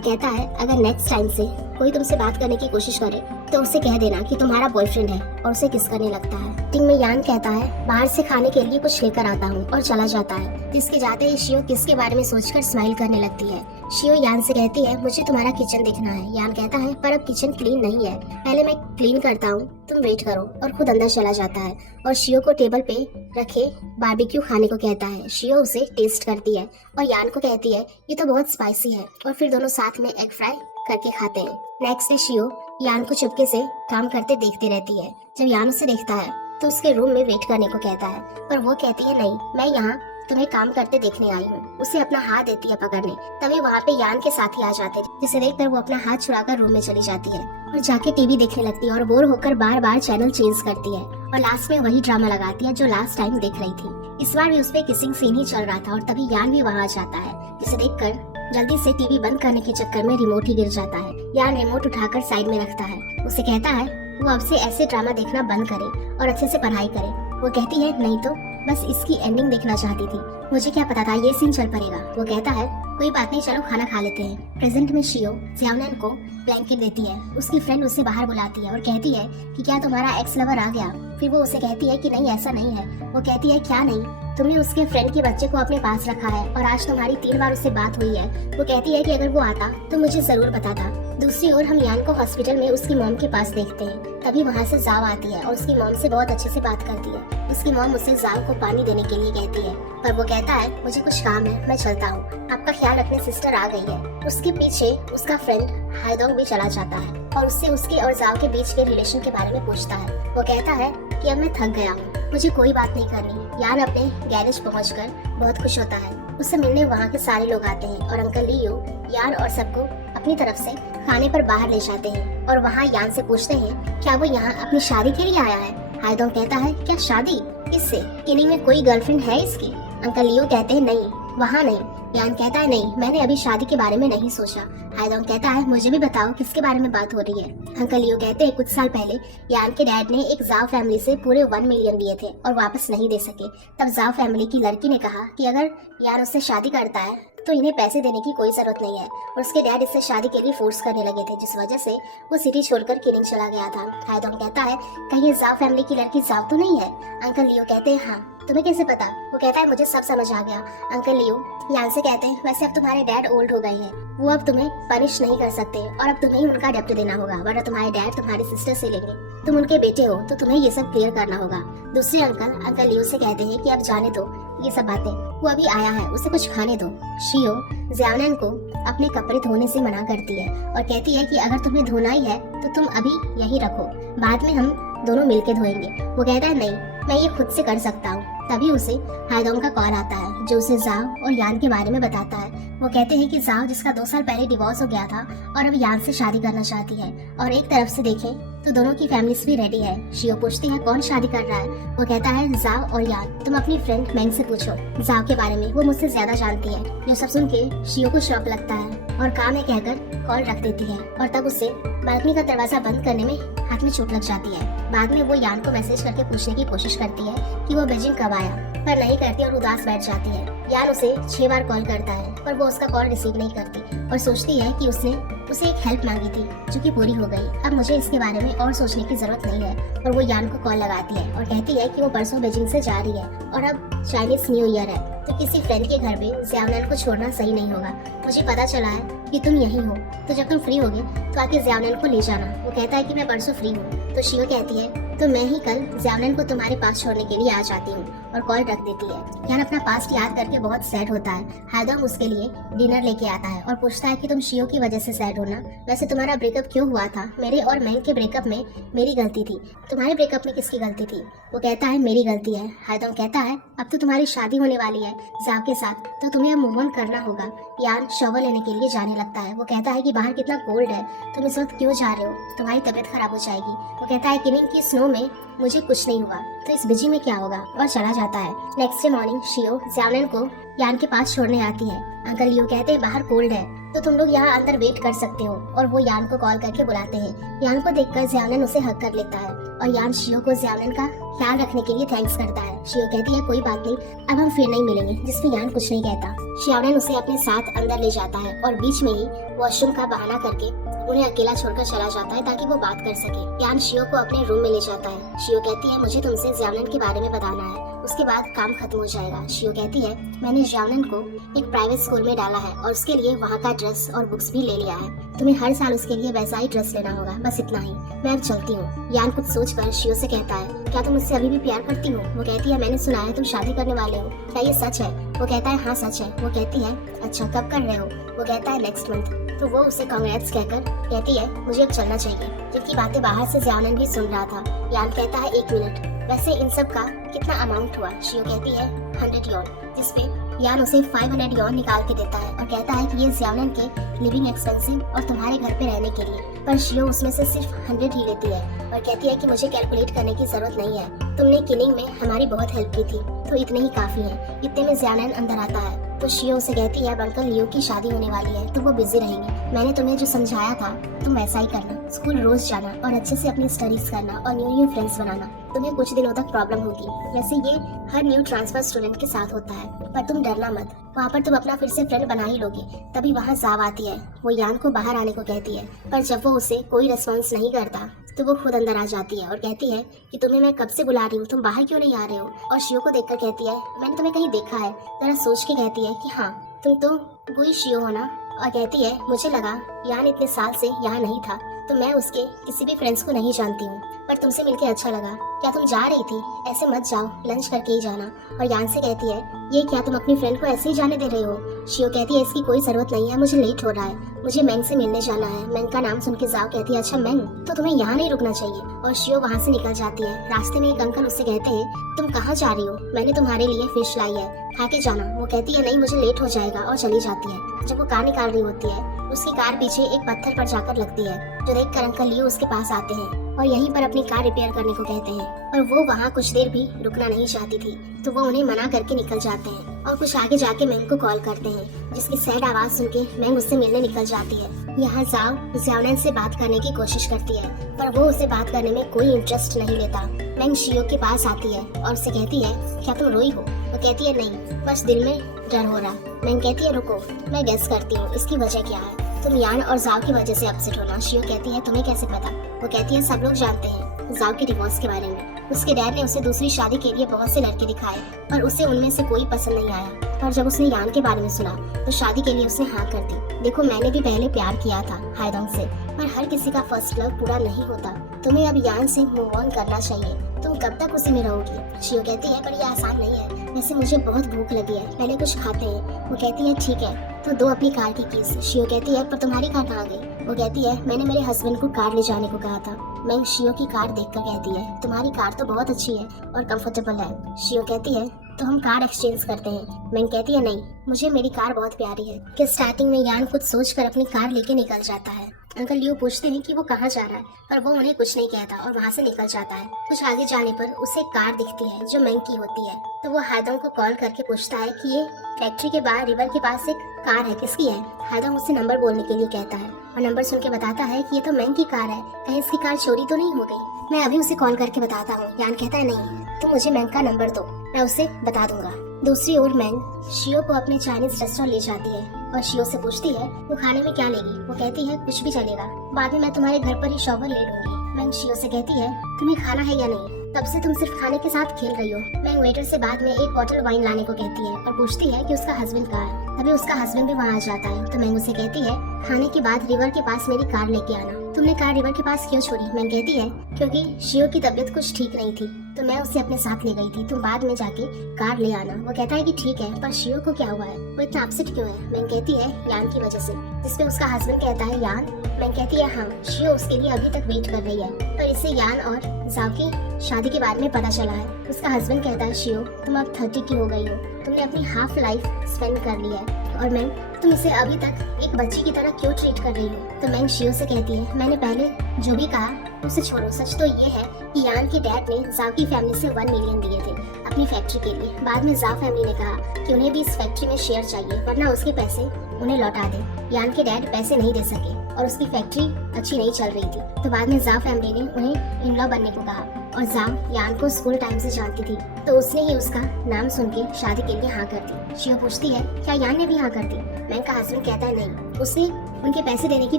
कहता है अगर नेक्स्ट टाइम से कोई तुमसे बात करने की कोशिश करे तो उसे कह देना कि तुम्हारा बॉयफ्रेंड है, और उसे किस करने लगता है। मीटिंग में यान कहता है बाहर से खाने के लिए कुछ लेकर आता हूँ, और चला जाता है। जिसके जाते ही शियो किस के बारे में सोचकर स्माइल करने लगती है। शियो यान से कहती है मुझे तुम्हारा किचन देखना है। यान कहता है पर अब किचन क्लीन नहीं है, पहले मैं क्लीन करता हूँ, तुम वेट करो, और खुद अंदर चला जाता है और शियो को टेबल पे रखे बारबेक्यू खाने को कहता है। शियो उसे टेस्ट करती है और यान को कहती है ये तो बहुत स्पाइसी है, और फिर दोनों साथ में एग फ्राई करके खाते हैं। नेक्स्ट डे शियो यान को चुपके से काम करते देखती रहती है। जब यान उसे देखता है तो उसके रूम में वेट करने को कहता है, पर वो कहती है नहीं, मैं यहाँ तुम्हें काम करते देखने आई हूँ। उसे अपना हाथ देती है पकड़ने। तभी वहाँ पे यान के साथी आ जाते हैं, जिसे देखकर वो अपना हाथ छुड़ाकर रूम में चली जाती है और जाके टीवी देखने लगती है और बोर होकर बार बार चैनल चेंज करती है और लास्ट में वही ड्रामा लगाती है जो लास्ट टाइम देख रही थी। इस बार भी उसपे किसिंग सीन ही चल रहा था और तभी यान भी वहाँ आ जाता है, जिसे देखकर जल्दी से टीवी बंद करने के चक्कर में रिमोट ही गिर जाता है। यान रिमोट उठाकर साइड में रखता है। उसे कहता है वो अब से ऐसे ड्रामा देखना बंद करे और अच्छे से पढ़ाई करे। वो कहती है नहीं तो बस इसकी एंडिंग देखना चाहती थी, मुझे क्या पता था ये सीन चल पड़ेगा। वो कहता है कोई बात नहीं, चलो खाना खा लेते हैं। प्रेजेंट में शियो जियाओनन को ब्लैंकेट देती है। उसकी फ्रेंड उसे बाहर बुलाती है और कहती है कि क्या तुम्हारा एक्स लवर आ गया। फिर वो उसे कहती है कि नहीं ऐसा नहीं है। वो कहती है क्या नहीं, तुमने उसके फ्रेंड के बच्चे को अपने पास रखा है और आज तुम्हारी 3 बार उससे बात हुई है। वो कहती है कि अगर वो आता तो मुझे जरूर बताता। दूसरी ओर हम यान को हॉस्पिटल में उसकी मॉम के पास देखते हैं। तभी वहाँ से जाव आती है और उसकी मॉम से बहुत अच्छे से बात करती है। उसकी मॉम उसे जाव को पानी देने के लिए कहती है, पर वो कहता है मुझे कुछ काम है, मैं चलता हूँ। आपका ख्याल रखने सिस्टर आ गई है। उसके पीछे उसका फ्रेंड हाइडोंग भी चला जाता है और उससे उसके और जाव के बीच के रिलेशन के बारे में पूछता है। वो कहता है कि अब मैं थक गया हूँ, मुझे कोई बात नहीं करनी। यान अपने गैरेज पहुंचकर बहुत खुश होता है। उससे मिलने वहाँ के सारे लोग आते हैं और अंकल लियो यान और सबको अपनी तरफ से खाने पर बाहर ले जाते हैं और वहाँ यान से पूछते हैं क्या वो यहाँ अपनी शादी के लिए आया है। हाइडोंग कहता है क्या शादी, किससे, किनिंग में कोई गर्लफ्रेंड है इसकी। अंकल लियो कहते हैं नहीं, वहाँ नहीं। यान कहता है नहीं, मैंने अभी शादी के बारे में नहीं सोचा। हाइडोंग कहता है मुझे भी बताओ किसके बारे में बात हो रही है। अंकल लियो कहते हैं कुछ साल पहले यान के डैड ने एक जाव फैमिली से पूरे 1 मिलियन लिए थे और वापस नहीं दे सके। तब जाव फैमिली की लड़की ने कहा कि अगर यान उससे शादी करता है तो इन्हें पैसे देने की कोई जरूरत नहीं है और उसके डैड इससे शादी के लिए फोर्स करने लगे थे, जिस वजह से वो सिटी छोड़कर किनिंग चला गया था। हाइडोंग कहता है कहीं ये जाव फैमिली की लड़की जाव तो नहीं है। अंकल लियो कहते हैं हाँ, तुम्हें कैसे पता। वो कहता है मुझे सब समझ आ गया। अंकल लियो यान से कहते हैं वैसे अब तुम्हारे डैड ओल्ड हो गए हैं, वो अब तुम्हें पनिश नहीं कर सकते और अब तुम्हें ही उनका डेप्ट देना होगा, वरना तुम्हारे डैड तुम्हारी सिस्टर से लेंगे। तुम उनके बेटे हो तो तुम्हें ये सब क्लियर करना होगा। दूसरे अंकल लियो से कहते हैं कि अब जाने दो ये सब बातें, वो अभी आया है, उसे कुछ खाने दो। शियो जियाओनन को अपने कपड़े धोने से मना करती है और कहती है कि अगर तुम्हें धोना ही है तो तुम अभी यही रखो, बाद में हम दोनों मिलके धोएंगे। वो कहता है नहीं, मैं ये खुद से कर सकता हूँ। तभी उसे हाइडोंग का कॉल आता है जो उसे जाव और यान के बारे में बताता है। वो कहते हैं कि जाव जिसका 2 साल पहले डिवोर्स हो गया था और अब यान से शादी करना चाहती है और एक तरफ से देखें तो दोनों की फैमिलीज भी रेडी है। शियो पूछती है कौन शादी कर रहा है। वो कहता है जाव और यान। तुम अपनी फ्रेंड मैंग से पूछो जाव के बारे में, वो मुझसे ज्यादा जानती है। जो सब सुन के शियो को शौक लगता है और काम है कहकर कॉल रख देती है और तब उसे बालकनी का दरवाजा बंद करने में हाथ में चोट लग जाती है। बाद में वो यान को मैसेज करके पूछने की कोशिश करती है कि वो बीजिंग कब आया, पर नहीं करती और उदास बैठ जाती है। यान उसे 6 बार कॉल करता है पर वो उसका कॉल रिसीव नहीं करती और सोचती है कि उसने उसे एक हेल्प मांगी थी जो कि पूरी हो गई। अब मुझे इसके बारे में और सोचने की जरूरत नहीं है। और वो यान को कॉल लगाती है और कहती है कि वो परसों बीजिंग से जा रही है और अब चाइनीज न्यू ईयर है तो किसी फ्रेंड के घर में जियाओनन को छोड़ना सही नहीं होगा। मुझे पता चला है कि तुम यहीं हो, तो जब तुम फ्री होगे तो आके जियाओनन को ले जाना। वो कहता है कि मैं परसों फ्री हूँ। तो शियो कहती है तो मैं ही कल जियाओनन को तुम्हारे पास छोड़ने के लिए आ जाती हूँ और कॉल रख देती है। यान अपना पास्ट याद करके बहुत सैड होता है। हाइडोंग उसके लिए डिनर लेके आता है और पूछता है कि तुम शियो की वजह से सैड हो ना, वैसे तुम्हारा ब्रेकअप क्यों हुआ था। मेरे और मैंग के ब्रेकअप में मेरी गलती थी, तुम्हारे ब्रेकअप में किसकी गलती थी। वो कहता है मेरी गलती है। हाइडोंग कहता है अब तो तुम्हारी शादी होने वाली है जाव के साथ, तो तुम्हें अब मूव ऑन करना होगा। यान शॉवर लेने के लिए जाने लगता है। वो कहता है कि बाहर कितना कोल्ड है, तुम इस वक्त क्यों जा रहे हो, तुम्हारी तबीयत खराब हो जाएगी। वो कहता है किनिंग की स्नो में मुझे कुछ नहीं हुआ तो इस बिजी में क्या होगा, और चला जाता है। नेक्स्ट डे मॉर्निंग शियो जियाओनन को यान के पास छोड़ने आती है। अंकल लियो कहते हैं बाहर कोल्ड है तो तुम लोग यहाँ अंदर वेट कर सकते हो और वो यान को कॉल करके बुलाते हैं। यान को देखकर जियाओनन उसे हक कर लेता है और यान शियो को जियाओनन का ख्याल रखने के लिए थैंक्स करता है। शियो कहती है कोई बात नहीं, अब हम फिर नहीं मिलेंगे, जिसमें यान कुछ नहीं कहता। जियाओनन उसे अपने साथ अंदर ले जाता है और बीच में ही वॉशरूम का बहाना करके उन्हें अकेला छोड़कर चला जाता है ताकि वो बात कर सके। यान शियो को अपने रूम में ले जाता है। शियो कहती है मुझे तुमसे जियाओनन के बारे में बताना है, उसके बाद काम खत्म हो जाएगा। शियो कहती है मैंने जियाओनन को एक प्राइवेट स्कूल में डाला है और उसके लिए वहाँ का ड्रेस और बुक्स भी ले लिया है, तुम्हें हर साल उसके लिए वैसा ही ड्रेस लेना होगा, बस इतना ही, मैं अब चलती हूँ। यान कुछ सोचकर शियो से कहता है क्या तुम मुझसे अभी भी प्यार करती हो। वो कहती है मैंने सुना है तुम शादी करने वाले हो, क्या ये सच है। वो कहता है हाँ सच है। वो कहती है अच्छा कब कर रहे हो। वो कहता है नेक्स्ट मंथ। तो वो उसे कांग्रेट्स कहकर कहती है मुझे अब चलना चाहिए। जिनकी बातें बाहर से ज़ियानन भी सुन रहा था। यान कहता है 1 मिनट, वैसे इन सब का कितना अमाउंट हुआ? शियो कहती है 100 यॉन, जिसपे यान उसे 500 यॉन निकाल के देता है और कहता है कि ये ज़ियानन के लिविंग एक्सपेंसिव और तुम्हारे घर पे रहने के लिए। पर शियो उसमें से सिर्फ 100 ही लेती है और कहती है कि मुझे कैलकुलेट करने की जरूरत नहीं है, तुमने किलिंग में हमारी बहुत हेल्प की थी, तो इतने ही काफी है। इतने में ज़ियानन अंदर आता है तो शियो उसे कहती है अब अंकल लियो की शादी होने वाली है तो वो बिजी रहेंगे। मैंने तुम्हें जो समझाया था तुम वैसा ही करना, स्कूल रोज जाना और अच्छे से अपनी स्टडीज करना और न्यू फ्रेंड्स बनाना। तुम्हें कुछ दिनों तक प्रॉब्लम होगी, वैसे ये हर न्यू ट्रांसफर स्टूडेंट के साथ होता है, पर तुम डरना मत, वहाँ पर तुम अपना फिर से फ्रेंड बना ही लोगे। तभी वहाँ जाव आती है, वो यान को बाहर आने को कहती है, पर जब वो उसे कोई रिस्पॉन्स नहीं करता तो वो खुद अंदर आ जाती है और कहती है कि तुम्हें मैं कब से बुला रही हूँ, तुम बाहर क्यों नहीं आ रहे हो? और शियो को देखकर कहती है मैंने तुम्हें कहीं देखा है। जरा सोच के कहती है कि हाँ तुम तो वही शियो हो ना। और कहती है मुझे लगा यान इतने साल से यहाँ नहीं था तो मैं उसके किसी भी फ्रेंड्स को नहीं जानती हूँ, पर तुमसे मिलके अच्छा लगा। क्या तुम जा रही थी? ऐसे मत जाओ, लंच करके ही जाना। और यान से कहती है ये क्या तुम अपनी फ्रेंड को ऐसे ही जाने दे रहे हो? शियो कहती है इसकी कोई जरूरत नहीं है, मुझे लेट हो रहा है, मुझे मैंग से मिलने जाना है। मैंग का नाम सुन के जाओ कहती है अच्छा मैंग, तो तुम्हें यहाँ नहीं रुकना चाहिए। और शियो वहाँ से निकल जाती है। रास्ते में एक अंकल उससे कहते हैं तुम कहाँ जा रही हो? मैंने तुम्हारे लिए फिश लाई है, खा के जाना। वो कहती है नहीं मुझे लेट हो जाएगा और चली जाती है। जब वो कार निकाल रही होती है उसकी कार पीछे एक पत्थर पर जाकर लगती है, जो देखकर अंकल लियो उसके पास आते हैं और यहीं पर अपनी कार रिपेयर करने को कहते हैं। और वो वहाँ कुछ देर भी रुकना नहीं चाहती थी तो वो उन्हें मना करके निकल जाते हैं और कुछ आगे जाके मैंग को कॉल करते हैं, जिसकी सैड आवाज सुन के मैंग उससे मिलने निकल जाती है। यहाँ जाव ज़ियानन से बात करने की कोशिश करती है पर वो उसे बात करने में कोई इंटरेस्ट नहीं लेता। मैंग शियो के पास आती है और उससे कहती है क्या तुम रोई हो? वो कहती है नहीं, बस दिल में डर हो रहा। मैंग कहती है रुको मैं गेस करती हूँ इसकी वजह क्या है, तुम यान और जाव की वजह से अपसेट होना। शियो कहती है तुम्हें कैसे पता? वो कहती है सब लोग जानते हैं जाव के डिवोर्स के बारे में। उसके डैड ने उसे दूसरी शादी के लिए बहुत से लड़के दिखाए पर उसे उनमें से कोई पसंद नहीं आया, पर जब उसने यान के बारे में सुना तो शादी के लिए उसने हाँ कर दी। देखो मैंने भी पहले प्यार किया था हायदोंग से, पर हर किसी का फर्स्ट लव पूरा नहीं होता। तुम्हें अब यान से मूव ऑन करना चाहिए, तुम कब तक उसी में रहोगी? शियो कहती है पर ये आसान नहीं है, वैसे मुझे बहुत भूख लगी है, पहले कुछ खाते हैं। वो कहती है ठीक है तो दो अपनी कार की कीज। शियो कहती है पर तुम्हारी कार कहाँ गई? वो कहती है मैंने मेरे हस्बैंड को कार ले जाने को कहा था। मैंग शियो की कार देखकर कहती है तुम्हारी कार तो बहुत अच्छी है और कंफर्टेबल है। शियो कहती है तो हम कार एक्सचेंज करते हैं। मैंग कहती है नहीं, मुझे मेरी कार बहुत प्यारी है। कि स्टार्टिंग में यान कुछ सोचकर अपनी कार लेके निकल जाता है। अंकल लियो पूछते हैं कि वो कहाँ जा रहा है, पर वो उन्हें कुछ नहीं कहता और वहाँ से निकल जाता है। कुछ आगे जाने पर उसे एक कार दिखती है जो मैंग की होती है, तो वो हायदोंग को कॉल करके पूछता है कि ये फैक्ट्री के बाहर रिवर के पास एक कार है, किसकी है? हायदोंग उससे नंबर बोलने के लिए कहता है और नंबर सुन के बताता है कि ये तो मैंग की कार है, कहीं इसकी कार चोरी तो नहीं हो गई? मैं अभी उसे कॉल करके बताता हूँ। यान कहता है नहीं, तुम मुझे मैंग का नंबर दो, मैं उसे बता दूंगा। दूसरी ओर मैंग शियो को अपने चाइनीज रेस्टोरेंट ले जाती है और शियो से पूछती है वो खाने में क्या लेगी? वो कहती है कुछ भी चलेगा, बाद में मैं तुम्हारे घर पर ही शॉवर ले लूंगी। मैंग शियो से कहती है तुम्हें खाना है या नहीं? तब से तुम सिर्फ खाने के साथ खेल रही हो। मैंग वेटर से बाद में एक बॉटल वाइन लाने को कहती है और पूछती है कि उसका हस्बैंड कहाँ है। तभी उसका हस्बैंड भी वहाँ आ जाता है तो मैंग उसे कहती है खाने के बाद रिवर के पास मेरी कार लेके आना। तुमने कार रिवर के पास क्यों छोड़ी? मैंग कहती है क्योंकि शियो की तबीयत कुछ ठीक नहीं थी तो मैं उसे अपने साथ ले गई थी, तुम बाद में जाके कार ले आना। वो कहता है कि ठीक है, पर शियो को क्या हुआ है, वो इतना अपसेट क्यों है? मैंग कहती है यान की वजह से, जिसपे उसका हस्बैंड कहता है यान? मैंग कहती है हाँ, शियो उसके लिए अभी तक वेट कर रही है, पर इसे यान और जाव की शादी के बारे में पता चला है। उसका हस्बैंड कहता है शियो तुम अब 30 की हो गई हो, तुमने अपनी हाफ लाइफ स्पेंड कर ली है और मैंग तुम इसे अभी तक एक बच्ची की तरह क्यों ट्रीट कर रही हो? तो मैंग शियो से कहती है मैंने पहले जो भी कहा उसे छोड़ो, सच तो ये है कि यान के डैड ने जाव की फैमिली से 1 मिलियन दिए थे अपनी फैक्ट्री के लिए। बाद में जाव फैमिली ने कहा कि उन्हें भी इस फैक्ट्री में शेयर चाहिए वरना उसके पैसे उन्हें लौटा दे। यान के डैड पैसे नहीं दे सके और उसकी फैक्ट्री अच्छी नहीं चल रही थी, तो बाद में जाव फैमिली ने उन्हें इन लॉ बनने को कहा और जाव यान को स्कूल टाइम से जानती थी तो उसने ही उसका नाम सुन के शादी के लिए हाँ कर दी। शियो पूछती है क्या यान ने भी हाँ कर दी? मैंग का हस्बैंड कहता है नहीं, उसने उनके पैसे देने की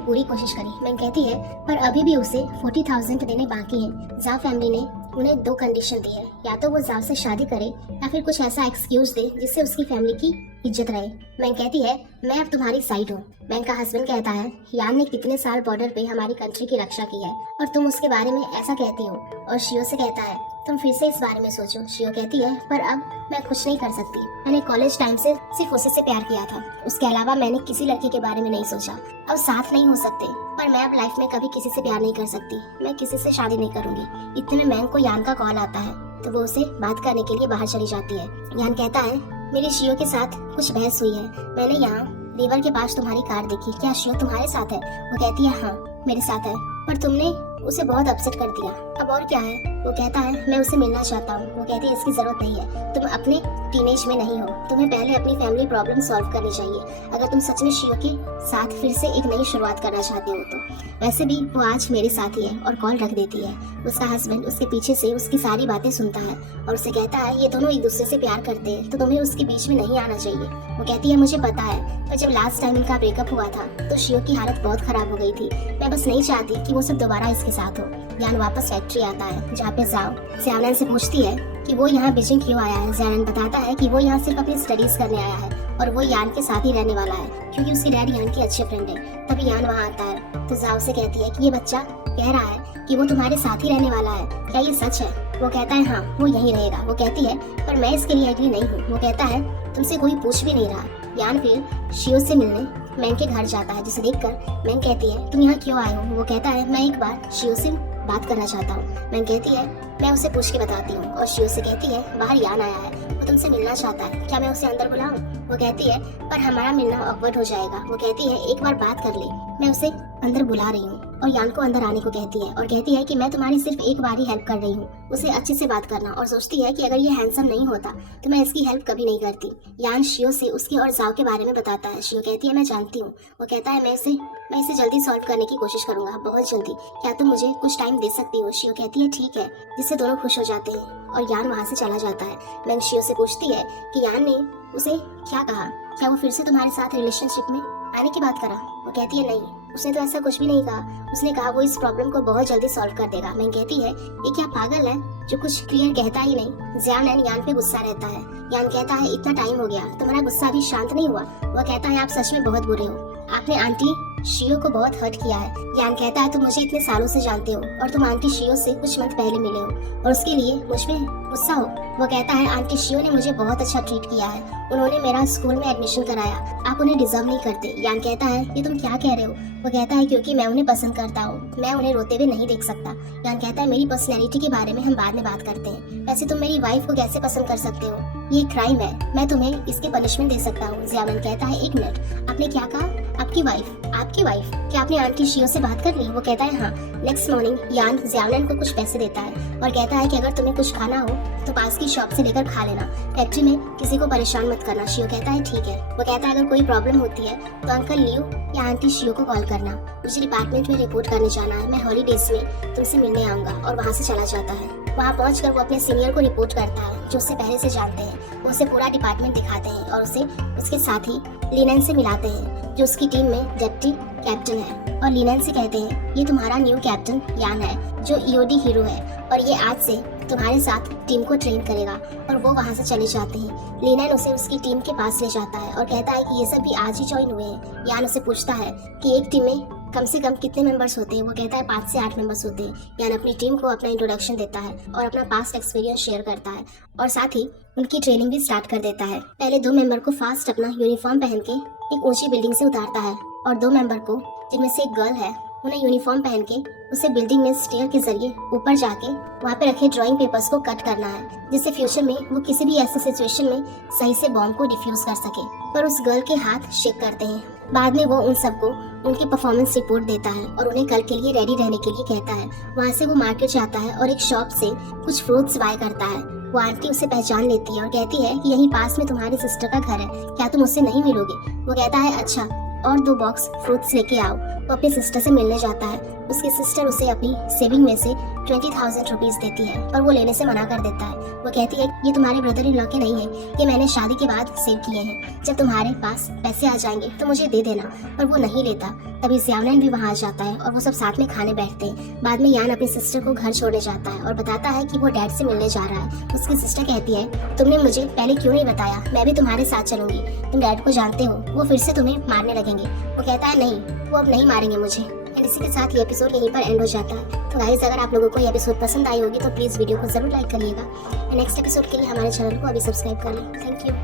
पूरी कोशिश करी। मैंग कहती है पर अभी भी उसे 40,000 देने बाकी है। जाव फैमिली ने उन्हें 2 कंडीशन दी है, या तो वो जाव से शादी करे या फिर कुछ ऐसा एक्सक्यूज दे जिससे उसकी फैमिली की इज्जत रहे। मैंग कहती है मैं अब तुम्हारी साइड हूँ। मैंग का हस्बैंड कहता है यान ने कितने साल बॉर्डर पे हमारी कंट्री की रक्षा की है और तुम उसके बारे में ऐसा कहती हो? और शियो से कहता है तुम फिर से इस बारे में सोचो। शियो कहती है, पर अब मैं कुछ नहीं कर सकती। मैंने कॉलेज टाइम से सिर्फ उसी से प्यार किया था, उसके अलावा मैंने किसी लड़के के बारे में नहीं सोचा। अब साथ नहीं हो सकते, पर मैं अब लाइफ में कभी किसी से प्यार नहीं कर सकती। मैं किसी से शादी नहीं करूंगी। इतने में मैंग को यान का कॉल आता है, तो वो उसे बात करने के लिए बाहर चली जाती है। यान कहता है, मेरी शियो के साथ कुछ बहस हुई है। मैंने यहाँ रिवर के पास तुम्हारी कार देखी, क्या शियो तुम्हारे साथ है? वो कहती है, हाँ मेरे साथ है, पर तुमने उसे बहुत अपसेट कर दिया। अब और क्या है? वो कहता है, मैं उसे मिलना चाहता हूँ। वो कहती है, इसकी जरूरत नहीं है, तुम अपने टीनेज में नहीं हो, तुम्हें पहले अपनी फैमिली प्रॉब्लम सॉल्व करनी चाहिए अगर तुम सच में शियो के साथ फिर से एक नई शुरुआत करना चाहते हो तो। वैसे भी वो आज मेरे साथ ही है, और कॉल रख देती है। उसका हस्बैंड उसके पीछे से उसकी सारी बातें सुनता है और उसे कहता है, ये दोनों एक दूसरे से प्यार करते हैं, तो तुम्हें उसके बीच में नहीं आना चाहिए। वो कहती है, मुझे पता है, पर जब लास्ट टाइम इनका ब्रेकअप हुआ था तो शियो की हालत बहुत खराब हो गई थी। मैं बस नहीं चाहती कि वो सब दोबारा इसके साथ हो। यान वापस फैक्ट्री आता है, जहाँ पे जाओ ज़्यानन से पूछती है कि वो यहाँ बीजिंग क्यों आया है। ज़्यानन बताता है कि वो यहाँ सिर्फ अपनी स्टडीज करने आया है और वो यान के साथ ही रहने वाला है, क्योंकि उसके डैड यान के अच्छे फ्रेंड है। तभी यान वहाँ आता है, तो जाओ से कहती है कि ये बच्चा कह रहा है कि वो तुम्हारे साथ ही रहने वाला है, क्या ये सच है? वो कहता है, हाँ वो यहीं रहेगा। वो कहती है, पर मैं इसके लिए एग्री नहीं हूँ। वो कहता है, तुमसे कोई पूछ भी नहीं रहा। यान फिर शियो से मिलने मैंग के घर जाता है, जिसे देखकर मैंग कहती है, तुम यहाँ क्यों आए हो? वो कहता है, मैं एक बार शियो से बात करना चाहता हूँ। मैंग कहती है, मैं उसे पूछ के बताती हूँ। और शियो से कहती है, बाहर यान आया है, वो तुमसे मिलना चाहता है, क्या मैं उसे अंदर बुलाऊं? वो कहती है, पर हमारा मिलना ऑकवर्ड हो जाएगा। वो कहती है, एक बार बात कर ले, मैं उसे अंदर बुला रही हूँ। और यान को अंदर आने को कहती है और कहती है कि मैं तुम्हारी सिर्फ एक बार ही हेल्प कर रही हूँ, उसे अच्छे से बात करना। और सोचती है कि अगर ये हैंडसम नहीं होता तो मैं इसकी हेल्प कभी नहीं करती। यान शियो से उसके और जाओ के बारे में बताता है। शियो कहती है, मैं जानती हूँ। वो कहता है, मैं इसे जल्दी सॉल्व करने की कोशिश करूंगा, बहुत जल्दी। क्या तुम मुझे कुछ टाइम दे सकती हो? शियो कहती है, ठीक है, जिससे दोनों खुश हो जाते हैं और यान वहाँ से चला जाता है। मैंग शियो से पूछती है कि यान ने उसे क्या कहा, क्या वो फिर से तुम्हारे साथ रिलेशनशिप में आने की बात करा? वो कहती है, नहीं, उसने तो ऐसा कुछ भी नहीं कहा। उसने कहा वो इस प्रॉब्लम को बहुत जल्दी सॉल्व कर देगा। मैंग कहती है, ये क्या पागल है जो कुछ क्लियर कहता ही नहीं। ज़्यानन यान पे गुस्सा रहता है। यान कहता है, इतना टाइम हो गया, तुम्हारा गुस्सा अभी शांत नहीं हुआ? वो कहता है, आप सच में बहुत बुरे हो, आपने आंटी शियो को बहुत हर्ट किया है। यान कहता है, तुम मुझे इतने सालों से जानते हो और तुम आंटी शियो से कुछ मंथ पहले मिले हो और उसके लिए मुझ पे गुस्सा हो? वो कहता है, आंटी शियो ने मुझे बहुत अच्छा ट्रीट किया है, उन्होंने मेरा स्कूल में एडमिशन कराया, आप उन्हें डिजर्व नहीं करते। यान कहता है, ये तुम क्या कह रहे हो? वो कहता है, क्योंकि मैं उन्हें पसंद करता हूँ, मैं उन्हें रोते हुए नहीं देख सकता। यान कहता है, मेरी पर्सनैलिटी के बारे में हम बाद में बात करते हैं, वैसे तुम मेरी वाइफ को कैसे पसंद कर सकते हो? ये क्राइम है, मैं तुम्हें इसकी पनिशमेंट दे सकता हूँ। ज़्यानन कहता है, एक मिनट, आपने क्या कहा? आपकी वाइफ, क्या आपने आंटी शियो से बात कर ली? वो कहता है, हाँ। नेक्स्ट मॉर्निंग यान ज़्यानन को कुछ पैसे देता है और कहता है कि अगर तुम्हें कुछ खाना हो तो पास की शॉप से लेकर खा लेना, फैक्ट्री में किसी को परेशान मत करना। शियो कहता है, ठीक है। वो कहता है, अगर कोई प्रॉब्लम होती है तो अंकल लियो या आंटी शियो को कॉल करना, मुझे डिपार्टमेंट में रिपोर्ट करने जाना है, मैं हॉलीडेज में तुमसे मिलने आऊंगा। और वहाँ से चला जाता है। वहाँ पहुंचकर वो अपने सीनियर को रिपोर्ट करता है, जो उससे पहले से जानते हैं। वो उसे पूरा डिपार्टमेंट दिखाते हैं और उसे उसके साथी लिनन से मिलाते हैं, जो उसकी टीम में डिप्टी कैप्टन है। और लिनन से कहते हैं, ये तुम्हारा न्यू कैप्टन यान है, जो ईओडी हीरो है, और ये आज से तुम्हारे साथ टीम को ट्रेन करेगा। और वो वहाँ से चले जाते हैं। लिनन उसे उसकी टीम के पास ले जाता है और कहता है कि ये सब भी आज ही ज्वाइन हुए हैं। यान उसे पूछता है कि एक टीम में कम से कम कितने मेंबर्स होते हैं? वो कहता है, 5 से 8 मेंबर्स होते हैं। यान अपनी टीम को अपना इंट्रोडक्शन देता है और अपना पास्ट एक्सपीरियंस शेयर करता है और साथ ही उनकी ट्रेनिंग भी स्टार्ट कर देता है। पहले 2 मेंबर को फास्ट अपना यूनिफॉर्म पहन के एक ऊंची बिल्डिंग से उतारता है और 2 मेंबर को, जिनमें से एक गर्ल है, उन्हें यूनिफॉर्म पहन के उसे बिल्डिंग में स्टेयर के जरिए ऊपर जाके वहाँ पे रखे ड्राइंग पेपर्स को कट करना है, जिससे फ्यूचर में वो किसी भी ऐसे सिचुएशन में सही से बॉम्ब को डिफ्यूज कर सके। पर उस गर्ल के हाथ शेक करते हैं। बाद में वो उन सबको उनकी परफॉर्मेंस रिपोर्ट देता है और उन्हें कल के लिए रेडी रहने के लिए कहता है। वहाँ से वो मार्केट जाता है और एक शॉप से कुछ फ्रूट्स बाय करता है। वो आंटी उसे पहचान लेती है और कहती है कि यहीं पास में तुम्हारी सिस्टर का घर है, क्या तुम उससे नहीं मिलोगे? वो कहता है, अच्छा, और 2 बॉक्स फ्रूट्स लेके आओ। वो अपनी सिस्टर से मिलने जाता है। उसकी सिस्टर उसे अपनी सेविंग में से 20,000 रुपीज देती है, पर वो लेने से मना कर देता है। वो कहती है, ये तुम्हारे ब्रदर इन लॉ के नहीं है, ये मैंने शादी के बाद सेव किए हैं, जब तुम्हारे पास पैसे आ जाएंगे तो मुझे दे देना। पर वो नहीं लेता। तभी ज़्यानन भी वहाँ आ जाता है और वो सब साथ में खाने बैठते हैं। बाद में यान अपनी सिस्टर को घर छोड़ने जाता है और बताता है कि वो डैड से मिलने जा रहा है। उसकी सिस्टर कहती है, तुमने मुझे पहले क्यों नहीं बताया, मैं भी तुम्हारे साथ चलूंगी, तुम डैड को जानते हो, वो फिर से तुम्हें मारने लगेंगे। वो कहता है, नहीं, वो अब नहीं मारेंगे मुझे, एंड इसी के साथ ये एपिसोड यहीं पर एंड हो जाता है। तो गाइस, अगर आप लोगों को ये एपिसोड पसंद आई होगी तो प्लीज़ वीडियो को ज़रूर लाइक करिएगा। नेक्स्ट एपिसोड के लिए हमारे चैनल को अभी सब्सक्राइब कर लें। Thank you.